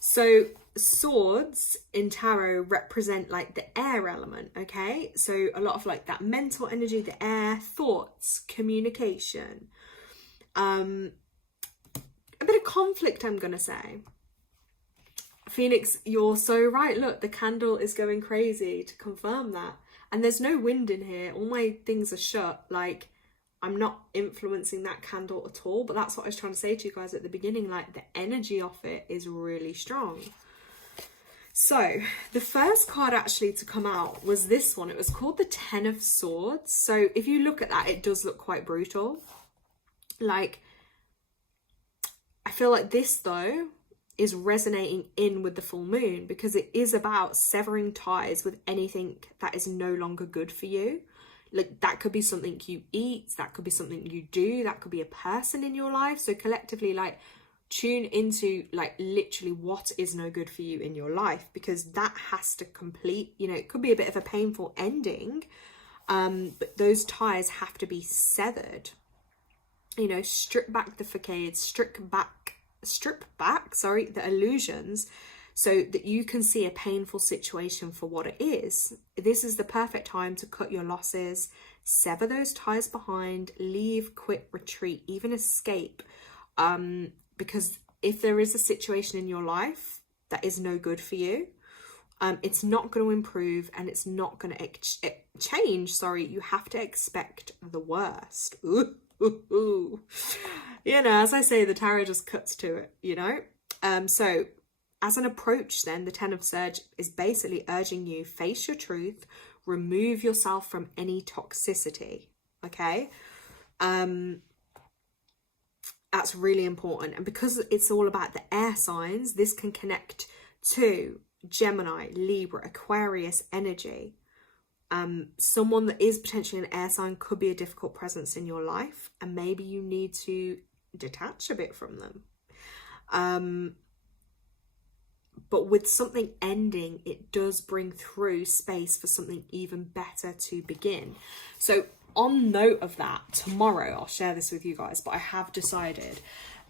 So swords in tarot represent like the air element, okay? So a lot of like that mental energy, the air, thoughts, communication, a bit of conflict, I'm going to say. Phoenix, you're so right. Look, the candle is going crazy to confirm that. And there's no wind in here. All my things are shut. Like, I'm not influencing that candle at all. But that's what I was trying to say to you guys at the beginning. Like, the energy of it is really strong. So, the first card actually to come out was this one. It was called the Ten of Swords. So, if you look at that, it does look quite brutal. Like, I feel like this, though, is resonating in with the full moon, because it is about severing ties with anything that is no longer good for you. Like, that could be something you eat, that could be something you do, that could be a person in your life. So collectively, like, tune into like literally what is no good for you in your life, because that has to complete, you know, it could be a bit of a painful ending, but those ties have to be severed. You know, strip back the facades, strip back the illusions, so that you can see a painful situation for what it is. This is the perfect time to cut your losses, sever those ties behind, leave, quit, retreat, even escape, because if there is a situation in your life that is no good for you, it's not going to improve and it's not going to change. Sorry, you have to expect the worst. Ooh. You know, as I say, the tarot just cuts to it, you know. So as an approach then, the Ten of Swords is basically urging you, face your truth, remove yourself from any toxicity, okay? That's really important. And because it's all about the air signs, this can connect to Gemini, Libra, Aquarius energy. Someone that is potentially an air sign could be a difficult presence in your life, and maybe you need to detach a bit from them. But with something ending, it does bring through space for something even better to begin. So on note of that, tomorrow I'll share this with you guys, but I have decided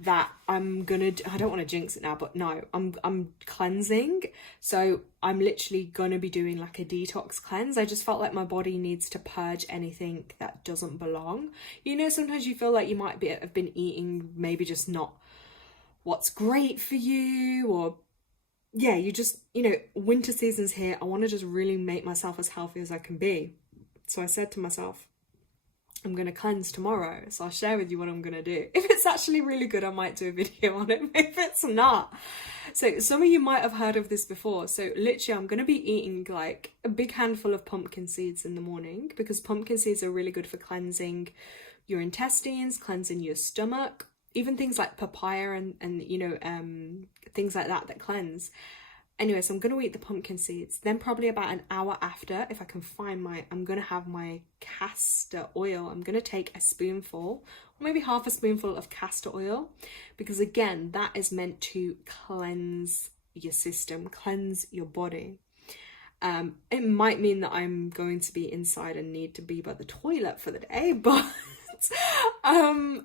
that I'm gonna, I don't want to jinx it now, but no, I'm cleansing. So I'm literally gonna be doing like a detox cleanse. I just felt like my body needs to purge anything that doesn't belong. You know, sometimes you feel like you might have been eating maybe just not what's great for you, or yeah, you just, you know, winter season's here. I want to just really make myself as healthy as I can be. So I said to myself, I'm going to cleanse tomorrow, so I'll share with you what I'm going to do. If it's actually really good, I might do a video on it. If it's not, so some of you might have heard of this before. So literally, I'm going to be eating like a big handful of pumpkin seeds in the morning, because pumpkin seeds are really good for cleansing your intestines, cleansing your stomach, even things like papaya and you know, things like that cleanse. Anyway, so I'm going to eat the pumpkin seeds. Then probably about an hour after, if I can find I'm going to have my castor oil. I'm going to take a spoonful, or maybe half a spoonful of castor oil, because again, that is meant to cleanse your system, cleanse your body. It might mean that I'm going to be inside and need to be by the toilet for the day, but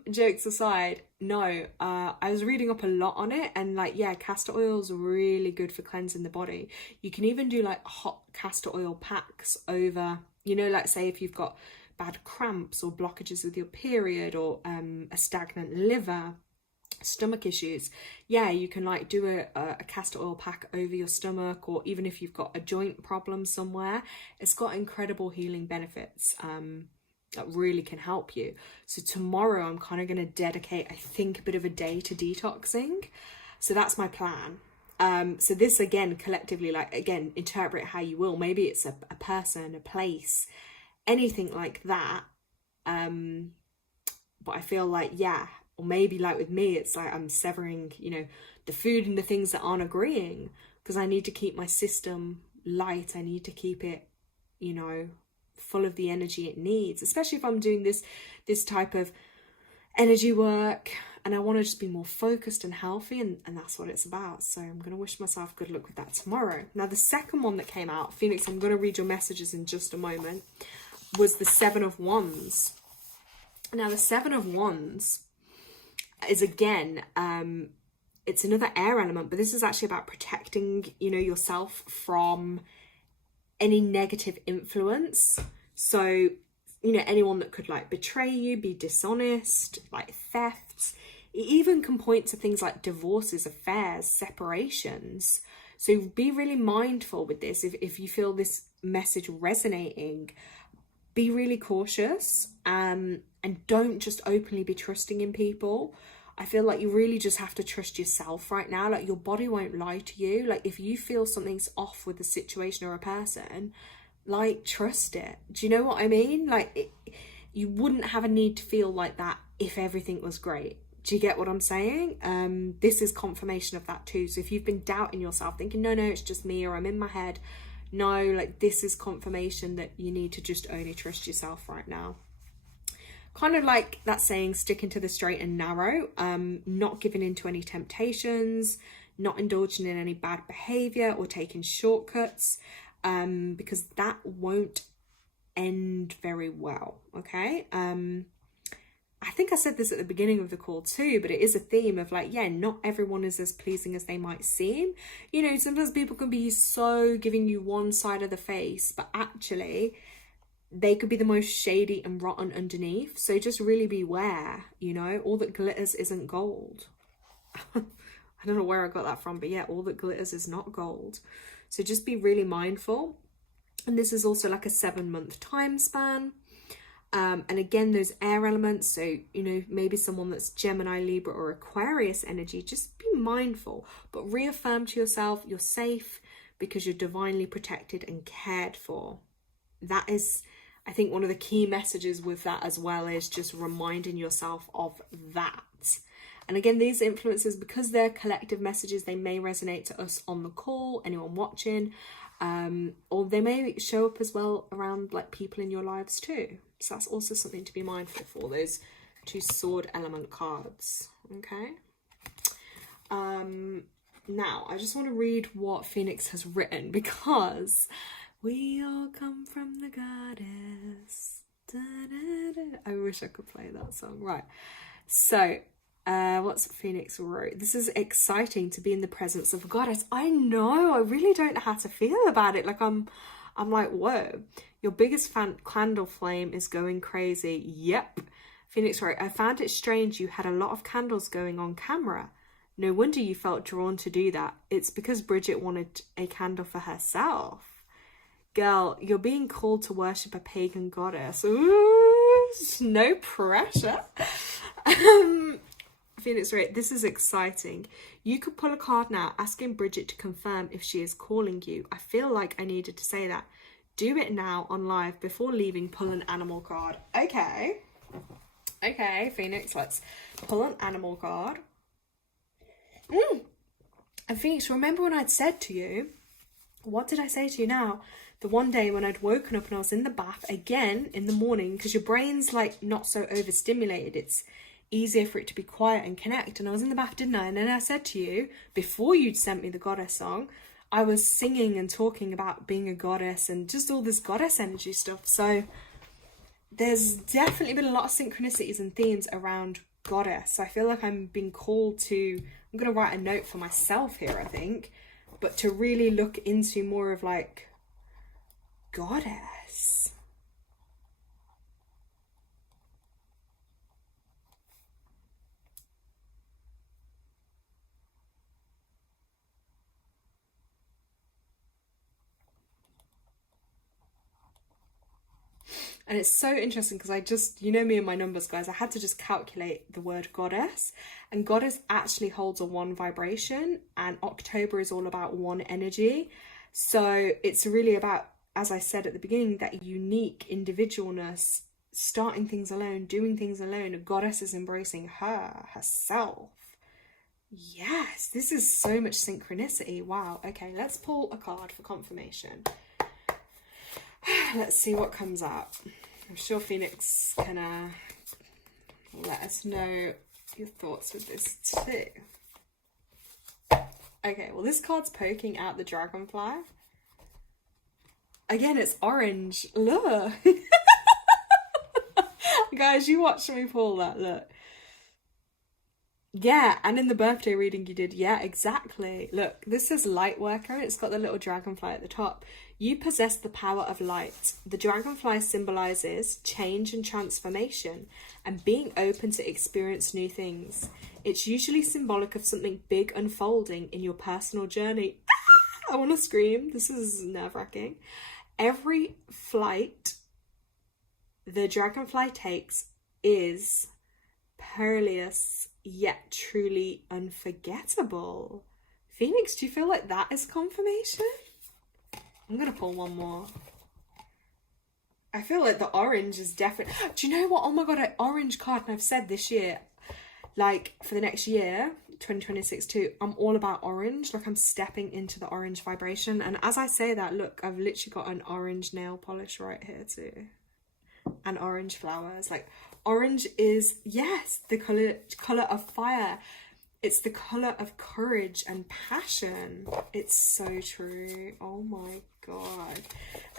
jokes aside, no, I was reading up a lot on it, and like, yeah, castor oil is really good for cleansing the body. You can even do like hot castor oil packs over, you know, like say if you've got bad cramps or blockages with your period, or a stagnant liver, stomach issues, yeah, you can like do a castor oil pack over your stomach, or even if you've got a joint problem somewhere, it's got incredible healing benefits that really can help you. So tomorrow I'm kind of going to dedicate, I think, a bit of a day to detoxing. So that's my plan. So this, again, collectively, like, again, interpret how you will. Maybe it's a person, a place, anything like that. But I feel like, yeah, Or maybe like with me, it's like I'm severing, you know, the food and the things that aren't agreeing, because I need to keep my system light. I need to keep it, you know, full of the energy it needs, especially if I'm doing this type of energy work and I want to just be more focused and healthy, and that's what it's about. So I'm going to wish myself good luck with that tomorrow. Now, the second one that came out, Phoenix, I'm going to read your messages in just a moment, was the Seven of Wands. Now, the Seven of Wands is, again, it's another air element, but this is actually about protecting, you know, yourself from any negative influence. So, you know, anyone that could like betray you, be dishonest, like thefts. It even can point to things like divorces, affairs, separations. So be really mindful with this. If you feel this message resonating, be really cautious, and don't just openly be trusting in people. I feel like you really just have to trust yourself right now. Like, your body won't lie to you. Like, if you feel something's off with a situation or a person, like, trust it. Do you know what I mean? Like, you wouldn't have a need to feel like that if everything was great. Do you get what I'm saying? This is confirmation of that too. So if you've been doubting yourself, thinking, no, it's just me, or I'm in my head. No, like, this is confirmation that you need to just only trust yourself right now. Kind of like that saying, sticking to the straight and narrow, not giving in to any temptations, not indulging in any bad behavior or taking shortcuts, because that won't end very well, okay? I think I said this at the beginning of the call too, but it is a theme of like, yeah, not everyone is as pleasing as they might seem. You know, sometimes people can be so giving you one side of the face, but actually they could be the most shady and rotten underneath. So just really beware, you know, all that glitters isn't gold. I don't know where I got that from, but yeah, all that glitters is not gold. So just be really mindful. And this is also like a 7-month time span. And again, those air elements, so, you know, maybe someone that's Gemini, Libra or Aquarius energy, just be mindful, but reaffirm to yourself you're safe because you're divinely protected and cared for. That is, I think, one of the key messages with that as well, is just reminding yourself of that. And again, these influences, because they're collective messages, they may resonate to us on the call, anyone watching, or they may show up as well around like people in your lives too. So that's also something to be mindful for, those 2 sword element cards. Okay. Now I just want to read what Phoenix has written, because we all come from the goddess. Da, da, da. I wish I could play that song. Right. So what's Phoenix wrote? This is exciting to be in the presence of a goddess. I know, I really don't know how to feel about it. Like, I'm like, whoa, your biggest candle flame is going crazy. Yep. Phoenix wrote, I found it strange you had a lot of candles going on camera. No wonder you felt drawn to do that. It's because Bridget wanted a candle for herself. Girl, you're being called to worship a pagan goddess. Ooh, no pressure. Phoenix wrote, this is exciting. You could pull a card now asking Bridget to confirm if she is calling you. I feel like I needed to say that. Do it now on live before leaving. Pull an animal card. Okay, Phoenix, let's pull an animal card. And Phoenix, remember when I'd said to you, what did I say to you now? The one day when I'd woken up and I was in the bath again in the morning, because your brain's like not so overstimulated, it's easier for it to be quiet and connect. And I was in the bath, didn't I? And then I said to you, before you'd sent me the goddess song, I was singing and talking about being a goddess and just all this goddess energy stuff. So there's definitely been a lot of synchronicities and themes around goddess. I feel like I'm being called to, I'm going to write a note for myself here, I think, but to really look into more of like goddess. And it's so interesting because I just, you know me and my numbers, guys, I had to just calculate the word goddess. And goddess actually holds a 1 vibration, and October is all about 1 energy. So it's really about, as I said at the beginning, that unique individualness. starting things alone, doing things alone. A goddess is embracing herself. Yes, this is so much synchronicity. Wow. Okay, let's pull a card for confirmation. Let's see what comes up. I'm sure Phoenix can let us know your thoughts with this too. Okay, well, this card's poking out the dragonfly. Again, it's orange. Look. Guys, you watched me pull that. Look. Yeah, and in the birthday reading you did. Yeah, exactly. Look, this says light worker. It's got the little dragonfly at the top. You possess the power of light. The dragonfly symbolizes change and transformation and being open to experience new things. It's usually symbolic of something big unfolding in your personal journey. Ah, I want to scream. This is nerve-wracking. Every flight the dragonfly takes is perilous yet truly unforgettable. Phoenix, do you feel like that is confirmation? I'm gonna pull one more. I feel like the orange is definitely... Do you know what? Oh my god, an orange card, and I've said this year, like for the next year, 2026 too, I'm all about orange. Like I'm stepping into the orange vibration. And as I say that, look, I've literally got an orange nail polish right here too. And orange flowers. Like orange is, yes, the color of fire. It's the color of courage and passion. It's so true. Oh my god.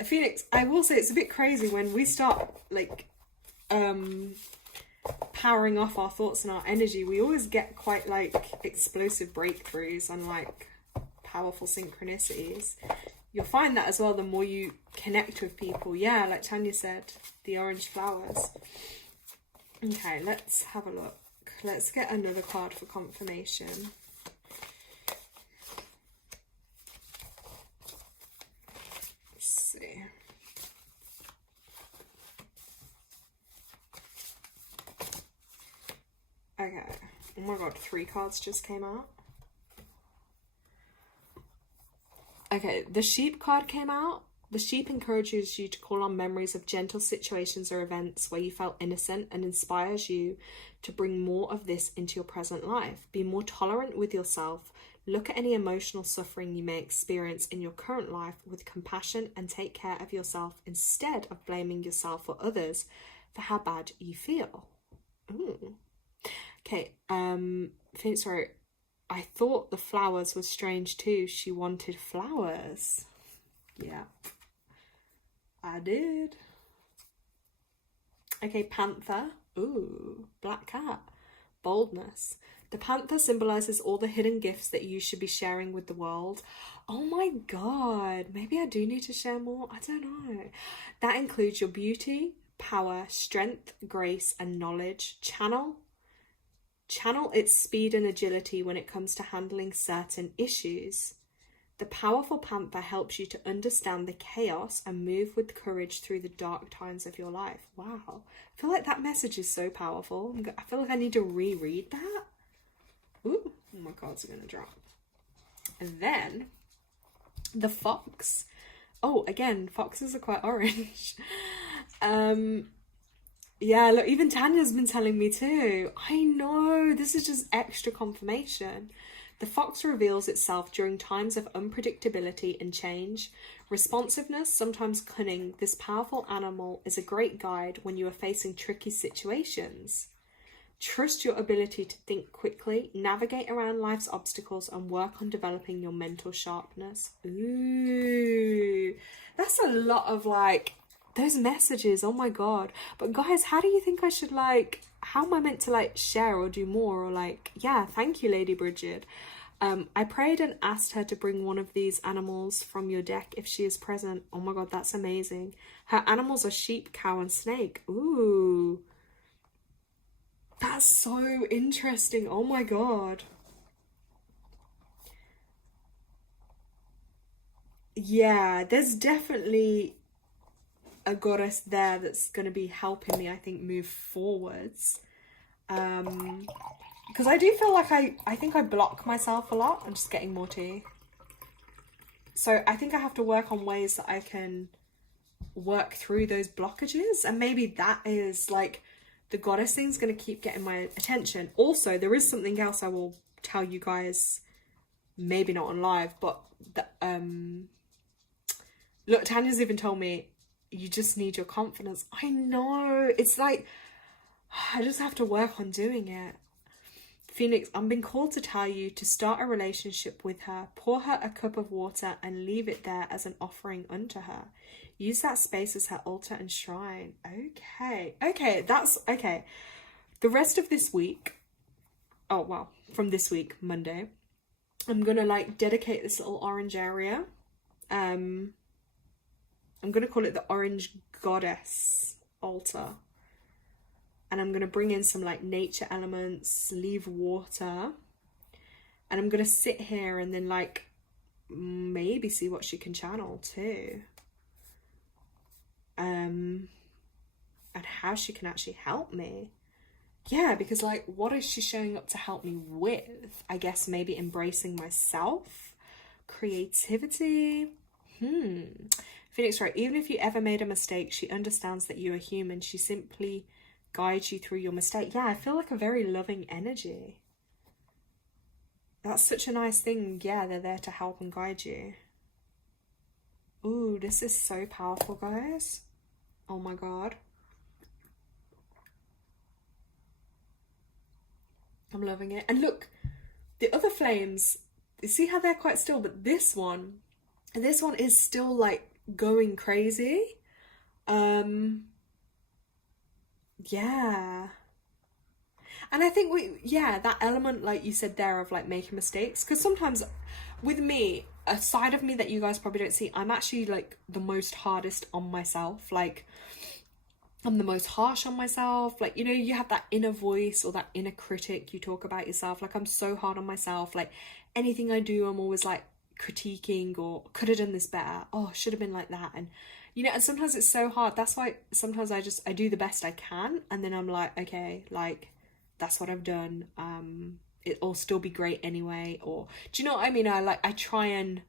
Phoenix, I will say it's a bit crazy when we start like powering off our thoughts and our energy. We always get quite like explosive breakthroughs and like powerful synchronicities. You'll find that as well the more you connect with people. Yeah, like Tanya said, the orange flowers. Okay, let's have a look. Let's get another card for confirmation. Let's see. Okay. Oh my god, 3 cards just came out. Okay, the sheep card came out. The sheep encourages you to call on memories of gentle situations or events where you felt innocent and inspires you to bring more of this into your present life. Be more tolerant with yourself. Look at any emotional suffering you may experience in your current life with compassion and take care of yourself instead of blaming yourself or others for how bad you feel. Ooh. Okay, sorry. I thought the flowers was strange too. She wanted flowers. Yeah. I did. Okay, panther. Ooh, black cat. Boldness. The panther symbolizes all the hidden gifts that you should be sharing with the world. Oh my god, maybe I do need to share more. I don't know. That includes your beauty, power, strength, grace, and knowledge. Channel its speed and agility when it comes to handling certain issues. The powerful panther helps you to understand the chaos and move with courage through the dark times of your life. Wow. I feel like that message is so powerful. I feel like I need to reread that. Ooh, my cards are going to drop. And then the fox. Oh, again, foxes are quite orange. Yeah, look, even Tanya's been telling me too. I know, this is just extra confirmation. The fox reveals itself during times of unpredictability and change. Responsiveness, sometimes cunning, this powerful animal is a great guide when you are facing tricky situations. Trust your ability to think quickly, navigate around life's obstacles, and work on developing your mental sharpness. Ooh, that's a lot of like, those messages, oh my god. But guys, how do you think I should like, how am I meant to like share or do more or like, yeah, thank you, Lady Bridget. I prayed and asked her to bring one of these animals from your deck if she is present. Oh my god, that's amazing. Her animals are sheep, cow, and snake. Ooh. That's so interesting. Oh my god. Yeah, there's definitely a goddess there that's going to be helping me, I think, move forwards. Because I do feel like I think I block myself a lot. I'm just getting more tea. So I think I have to work on ways that I can work through those blockages. And maybe that is like the goddess thing's going to keep getting my attention. Also, there is something else I will tell you guys, maybe not on live, but look, Tanya's even told me, you just need your confidence. I know, it's like, I just have to work on doing it. Phoenix, I'm being called to tell you to start a relationship with her. Pour her a cup of water and leave it there as an offering unto her. Use that space as her altar and shrine. Okay, that's okay. The rest of this week, oh well, from this week, Monday, I'm gonna like dedicate this little orange area. I'm gonna call it the Orange Goddess Altar. And I'm going to bring in some like nature elements, leave water. And I'm going to sit here and then like maybe see what she can channel too. And how she can actually help me. Yeah, because like what is she showing up to help me with? I guess maybe embracing myself, creativity. Phoenix, right, even if you ever made a mistake, she understands that you are human. She simply guides you through your mistake. Yeah, I feel like a very loving energy. That's such a nice thing. Yeah, they're there to help and guide you. Ooh, this is so powerful, guys. Oh my god. I'm loving it. And look, the other flames, you see how they're quite still, but this one is still like going crazy. Yeah. And I think that element, like you said there, of like making mistakes, because sometimes with me, a side of me that you guys probably don't see, I'm actually like the most hardest on myself. Like I'm the most harsh on myself. Like, you know, you have that inner voice or that inner critic you talk about yourself. Like I'm so hard on myself. Like anything I do, I'm always like critiquing, or could have done this better. Oh, should have been like that. And you know, and sometimes it's so hard. That's why sometimes I do the best I can, and then I'm like, okay, like that's what I've done. It'll still be great anyway. Or do you know what I mean? I try and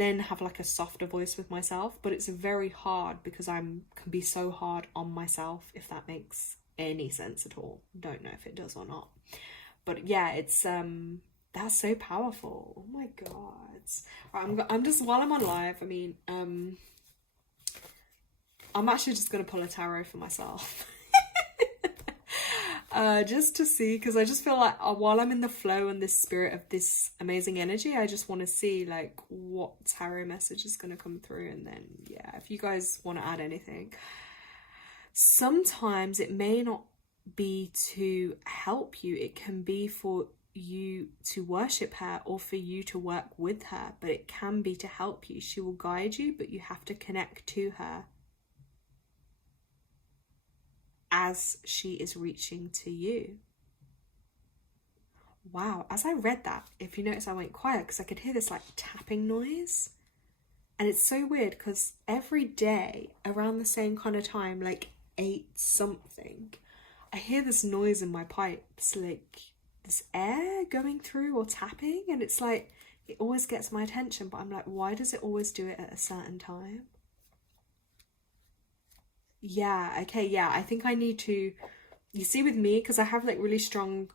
then have like a softer voice with myself, but it's very hard because can be so hard on myself, if that makes any sense at all. Don't know if it does or not. But yeah, it's that's so powerful. Oh my god. Right, I'm just, while I'm on live, I mean, I'm actually just going to pull a tarot for myself. Just to see, because I just feel like while I'm in the flow and this spirit of this amazing energy, I just want to see like what tarot message is going to come through. And then, yeah, if you guys want to add anything. Sometimes it may not be to help you. It can be for you to worship her or for you to work with her, but it can be to help you. She will guide you, but you have to connect to her as she is reaching to you. Wow, as I read that, if you notice, I went quiet because I could hear this like tapping noise. And it's so weird because every day around the same kind of time, like 8 something, I hear this noise in my pipes, like this air going through or tapping, and it's like it always gets my attention, but I'm like, why does it always do it at a certain time? Yeah, okay, yeah, I think I need to, you see, with me, because I have like really strong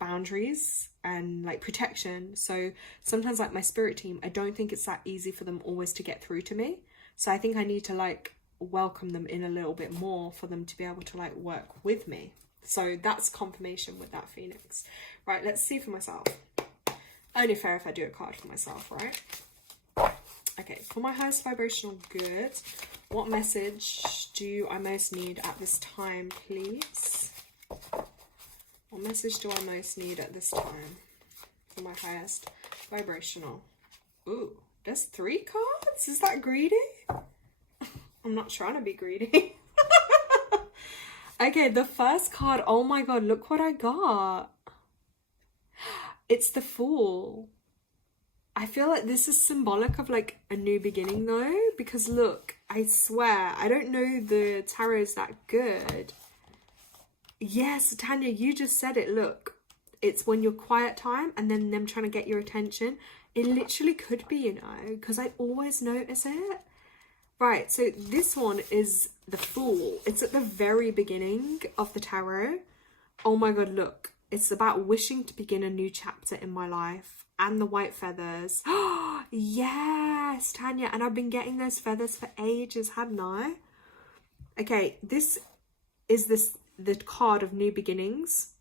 boundaries and like protection, so sometimes like my spirit team, I don't think it's that easy for them always to get through to me. So I think I need to like welcome them in a little bit more for them to be able to like work with me. So that's confirmation with that, Phoenix. Right, let's see for myself. Only fair if I do a card for myself, right? Okay, for my highest vibrational good, what message do I most need at this time, please? What message do I most need at this time for my highest vibrational? Ooh, there's 3 cards? Is that greedy? I'm not trying to be greedy. Okay, the first card, oh my god, look what I got. It's the Fool. I feel like this is symbolic of like a new beginning though, because look, I swear, I don't know the tarot's that good. Yes, Tanya, you just said it, look. It's when your quiet time and then them trying to get your attention. It literally could be, you know, because I always notice it. Right, so this one is the Fool. It's at the very beginning of the tarot. Oh my god, look. It's about wishing to begin a new chapter in my life. And the white feathers. Yes, Tanya. And I've been getting those feathers for ages, hadn't I? Okay, this is the card of new beginnings.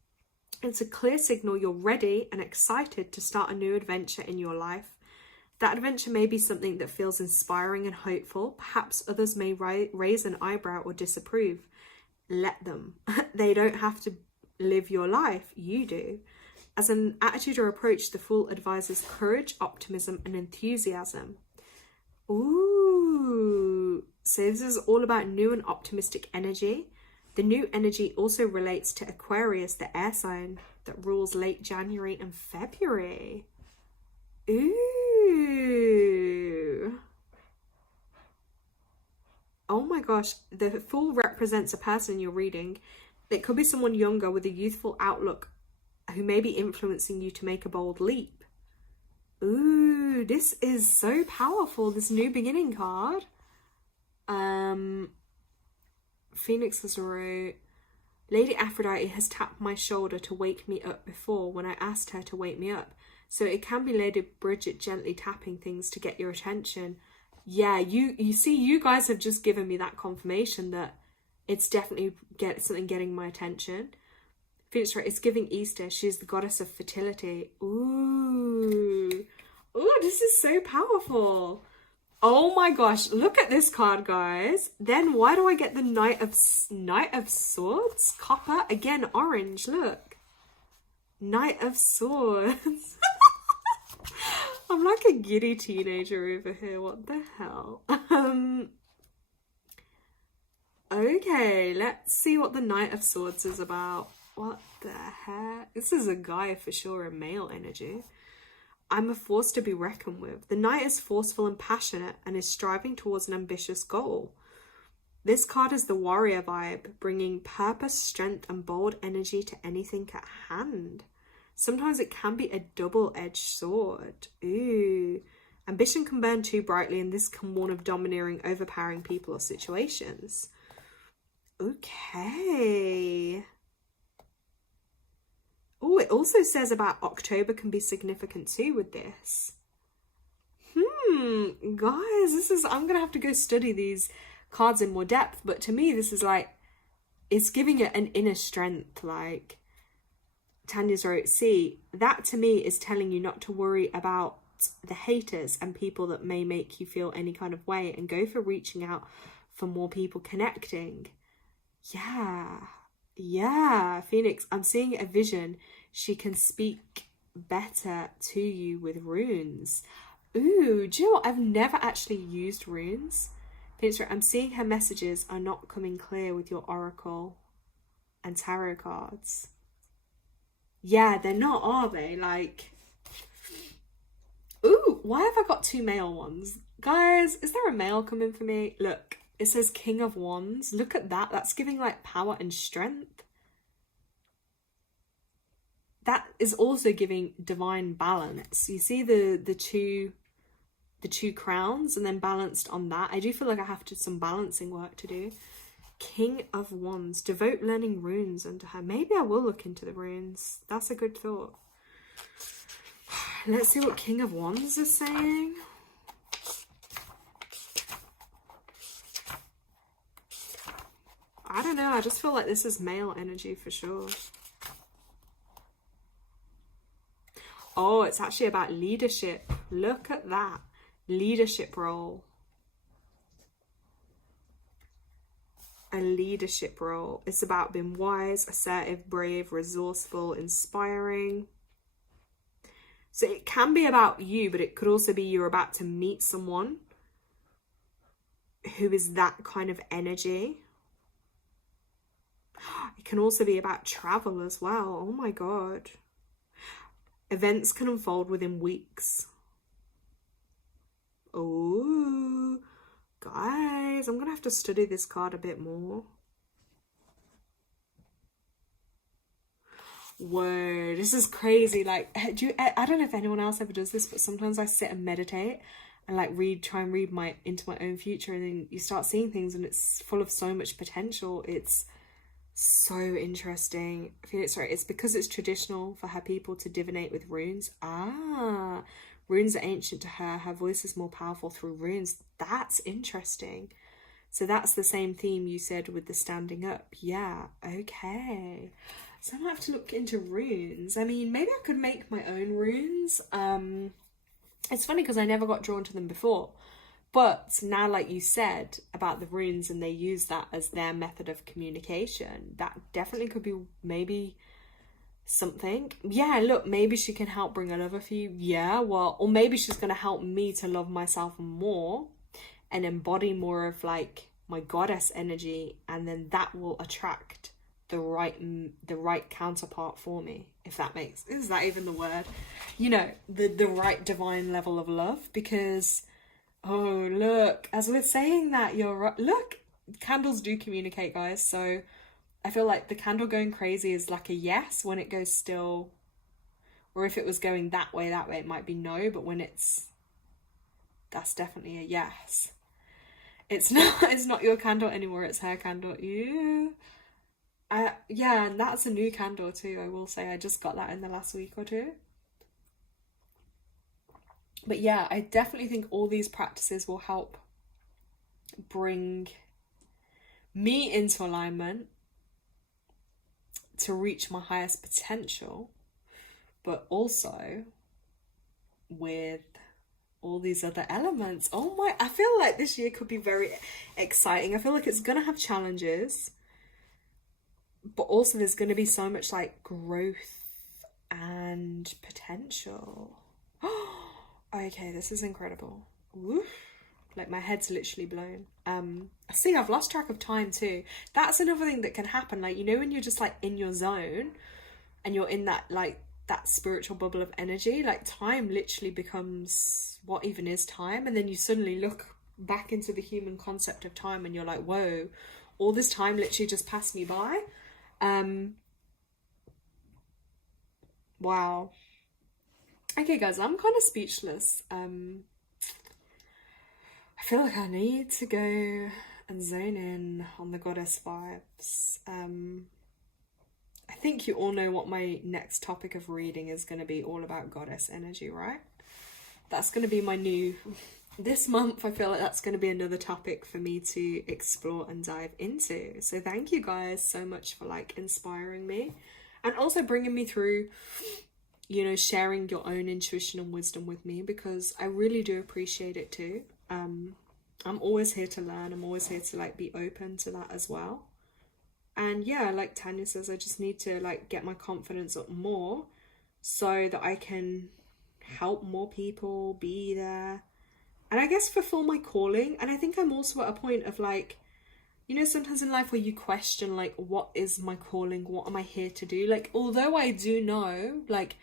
It's a clear signal you're ready and excited to start a new adventure in your life. That adventure may be something that feels inspiring and hopeful. Perhaps others may raise an eyebrow or disapprove. Let them. They don't have to live your life. You do. As an attitude or approach, the Fool advises courage, optimism, and enthusiasm. Ooh. So this is all about new and optimistic energy. The new energy also relates to Aquarius, the air sign that rules late January and February. Ooh. Oh my gosh, the Fool represents a person you're reading. It could be someone younger with a youthful outlook who may be influencing you to make a bold leap. Ooh, this is so powerful, this new beginning card. Phoenix has wrote, Lady Aphrodite has tapped my shoulder to wake me up before when I asked her to wake me up. So it can be Lady Bridget gently tapping things to get your attention. Yeah, you see, you guys have just given me that confirmation that it's definitely something getting my attention. Phoenix, right, it's giving Easter. She's the goddess of fertility. Ooh. Ooh, this is so powerful. Oh my gosh, look at this card, guys. Then why do I get the Knight of Swords? Copper, again, orange, look. Knight of Swords. I'm like a giddy teenager over here. What the hell? Okay, let's see what the Knight of Swords is about. What the heck? This is a guy for sure, a male energy. I'm a force to be reckoned with. The Knight is forceful and passionate and is striving towards an ambitious goal. This card is the warrior vibe, bringing purpose, strength, and bold energy to anything at hand. Sometimes it can be a double-edged sword. Ooh. Ambition can burn too brightly, and this can warn of domineering, overpowering people or situations. Okay. Oh, it also says about October can be significant too with this. Guys, I'm going to have to go study these cards in more depth, but to me, this is like, it's giving it an inner strength, like Tanya's wrote, see, that to me is telling you not to worry about the haters and people that may make you feel any kind of way and go for reaching out for more people connecting. Yeah, Phoenix, I'm seeing a vision. She can speak better to you with runes. Ooh, do you know what? I've never actually used runes. Phoenix, I'm seeing her messages are not coming clear with your oracle and tarot cards. Yeah, they're not, are they? Like, ooh, why have I got two male ones? Guys, is there a male coming for me? Look. It says King of Wands. Look at that. That's giving like power and strength. That is also giving divine balance. You see the two crowns and then balanced on that. I do feel like I have some balancing work to do. King of Wands. Devote learning runes unto her. Maybe I will look into the runes. That's a good thought. Let's see what King of Wands is saying. I don't know, I just feel like this is male energy for sure. Oh, it's actually about leadership. Look at that. Leadership role. A leadership role. It's about being wise, assertive, brave, resourceful, inspiring. So it can be about you, but it could also be you're about to meet someone who is that kind of energy. It can also be about travel as well. Oh my god. Events can unfold within weeks. Oh, guys, I'm going to have to study this card a bit more. Whoa, this is crazy. Like, I don't know if anyone else ever does this, but sometimes I sit and meditate and like try and read into my own future, and then you start seeing things and it's full of so much potential. It's so interesting. I feel it's right. It's because it's traditional for her people to divinate with runes. Runes are ancient to her. Her voice is more powerful through runes. That's interesting. So that's the same theme you said with the standing up. Yeah, okay. So I might have to look into runes. I mean, maybe I could make my own runes. It's funny because I never got drawn to them before. But now, like you said about the runes, and they use that as their method of communication, that definitely could be maybe something. Yeah, look, maybe she can help bring a lover for you. Yeah, well, or maybe she's going to help me to love myself more and embody more of like my goddess energy, and then that will attract the right counterpart for me, if that makes, is that even the word, you know, the right divine level of love. Because oh look, as we're saying that, you're right, look, candles do communicate, guys. So I feel like the candle going crazy is like a yes when it goes still, or if it was going that way it might be no, but when that's definitely a yes. It's not your candle anymore, it's her candle. Ew. Yeah, and that's a new candle too, I will say. I just got that in the last week or two. But yeah, I definitely think all these practices will help bring me into alignment to reach my highest potential, but also with all these other elements. Oh my, I feel like this year could be very exciting. I feel like it's gonna have challenges, but also there's gonna be so much like growth and potential. Okay, this is incredible. Woof. Like my head's literally blown. See, I've lost track of time too. That's another thing that can happen. Like, you know, when you're just like in your zone and you're in that like that spiritual bubble of energy, like time literally becomes, what even is time? And then you suddenly look back into the human concept of time and you're like, whoa, all this time literally just passed me by. Wow. Okay guys, I'm kind of speechless. I feel like I need to go and zone in on the goddess vibes. I think you all know what my next topic of reading is going to be, all about goddess energy, right? That's going to be my new, this month I feel like that's going to be another topic for me to explore and dive into. So thank you guys so much for like inspiring me and also bringing me through, you know, sharing your own intuition and wisdom with me, because I really do appreciate it too. I'm always here to learn. I'm always here to like be open to that as well. And yeah, like Tanya says, I just need to like get my confidence up more so that I can help more people, be there, and I guess fulfill my calling. And I think I'm also at a point of like, you know, sometimes in life where you question like, what is my calling? What am I here to do? Like, although I do know like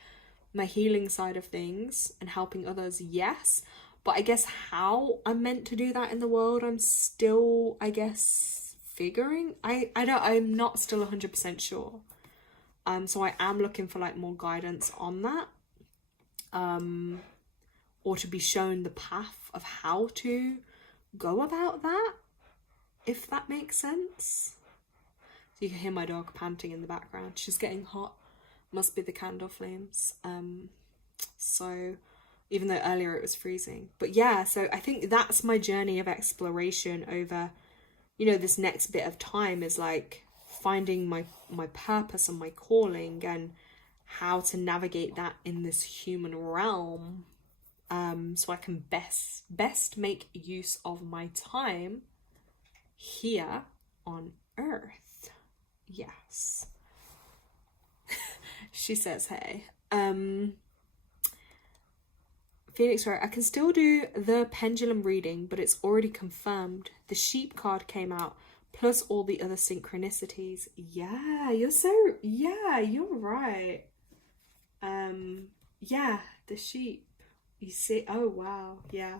my healing side of things and helping others, yes, but I guess how I'm meant to do that in the world, I'm still, I guess, figuring. I'm not still 100% sure. So I am looking for like more guidance on that. Or to be shown the path of how to go about that, if that makes sense. So you can hear my dog panting in the background. She's getting hot. Must be the candle flames. So even though earlier it was freezing. But yeah, so I think that's my journey of exploration over, you know, this next bit of time is like finding my purpose and my calling and how to navigate that in this human realm, so I can best make use of my time here on Earth. Yes. She says, hey. Phoenix, right, I can still do the pendulum reading, but it's already confirmed. The sheep card came out, plus all the other synchronicities. Yeah, you're right. Yeah, the sheep. You see, oh wow, yeah.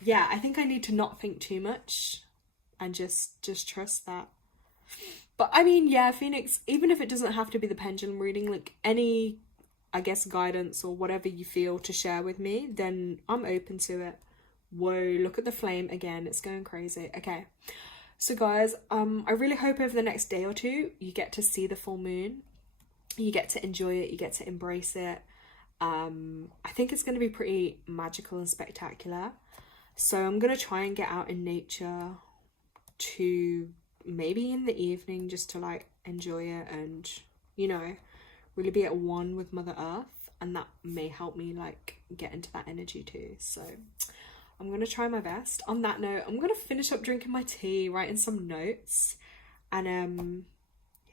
Yeah, I think I need to not think too much and just trust that. But I mean, yeah, Phoenix, even if it doesn't have to be the pendulum reading, like any I guess, guidance or whatever you feel to share with me, then I'm open to it. Whoa, look at the flame again. It's going crazy. Okay. So guys, I really hope over the next day or two, you get to see the full moon. You get to enjoy it. You get to embrace it. I think it's going to be pretty magical and spectacular. So I'm going to try and get out in nature to maybe in the evening just to like enjoy it and, you know, really be at one with Mother Earth. And that may help me like get into that energy too. So I'm going to try my best. On that note, I'm going to finish up drinking my tea, writing some notes. And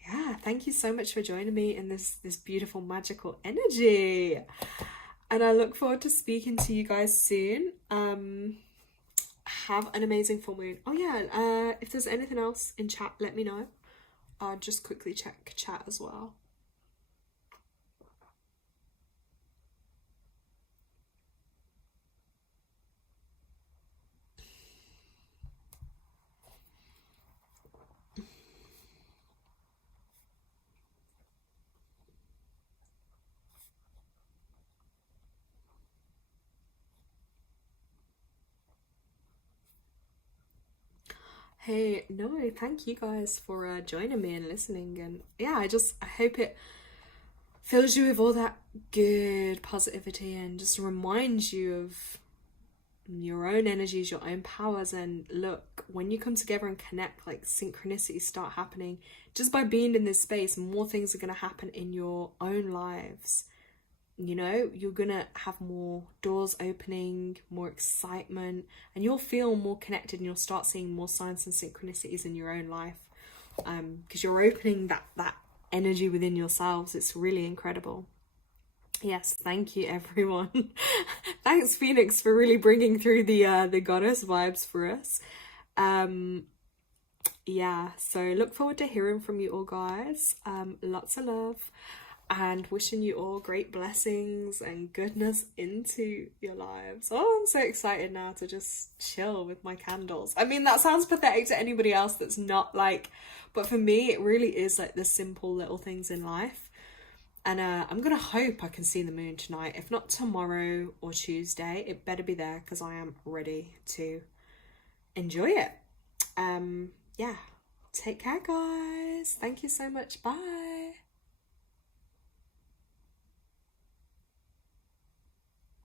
yeah, thank you so much for joining me in this beautiful magical energy. And I look forward to speaking to you guys soon. Have an amazing full moon. Oh yeah, if there's anything else in chat, let me know. I'll just quickly check chat as well. Hey, no, thank you guys for joining me and listening. And yeah, I hope it fills you with all that good positivity and just reminds you of your own energies, your own powers. And look, when you come together and connect, like synchronicities start happening. Just by being in this space, more things are going to happen in your own lives. You know, you're gonna have more doors opening, more excitement, and you'll feel more connected and you'll start seeing more signs and synchronicities in your own life, because you're opening that energy within yourselves. It's really incredible. Yes, thank you everyone. Thanks Phoenix for really bringing through the goddess vibes for us. Yeah, so look forward to hearing from you all guys. Lots of love. And wishing you all great blessings and goodness into your lives. Oh, I'm so excited now to just chill with my candles. I mean, that sounds pathetic to anybody else that's not like, but for me, it really is like the simple little things in life. And I'm going to hope I can see the moon tonight. If not tomorrow or Tuesday, it better be there because I am ready to enjoy it. Yeah, take care, guys. Thank you so much. Bye.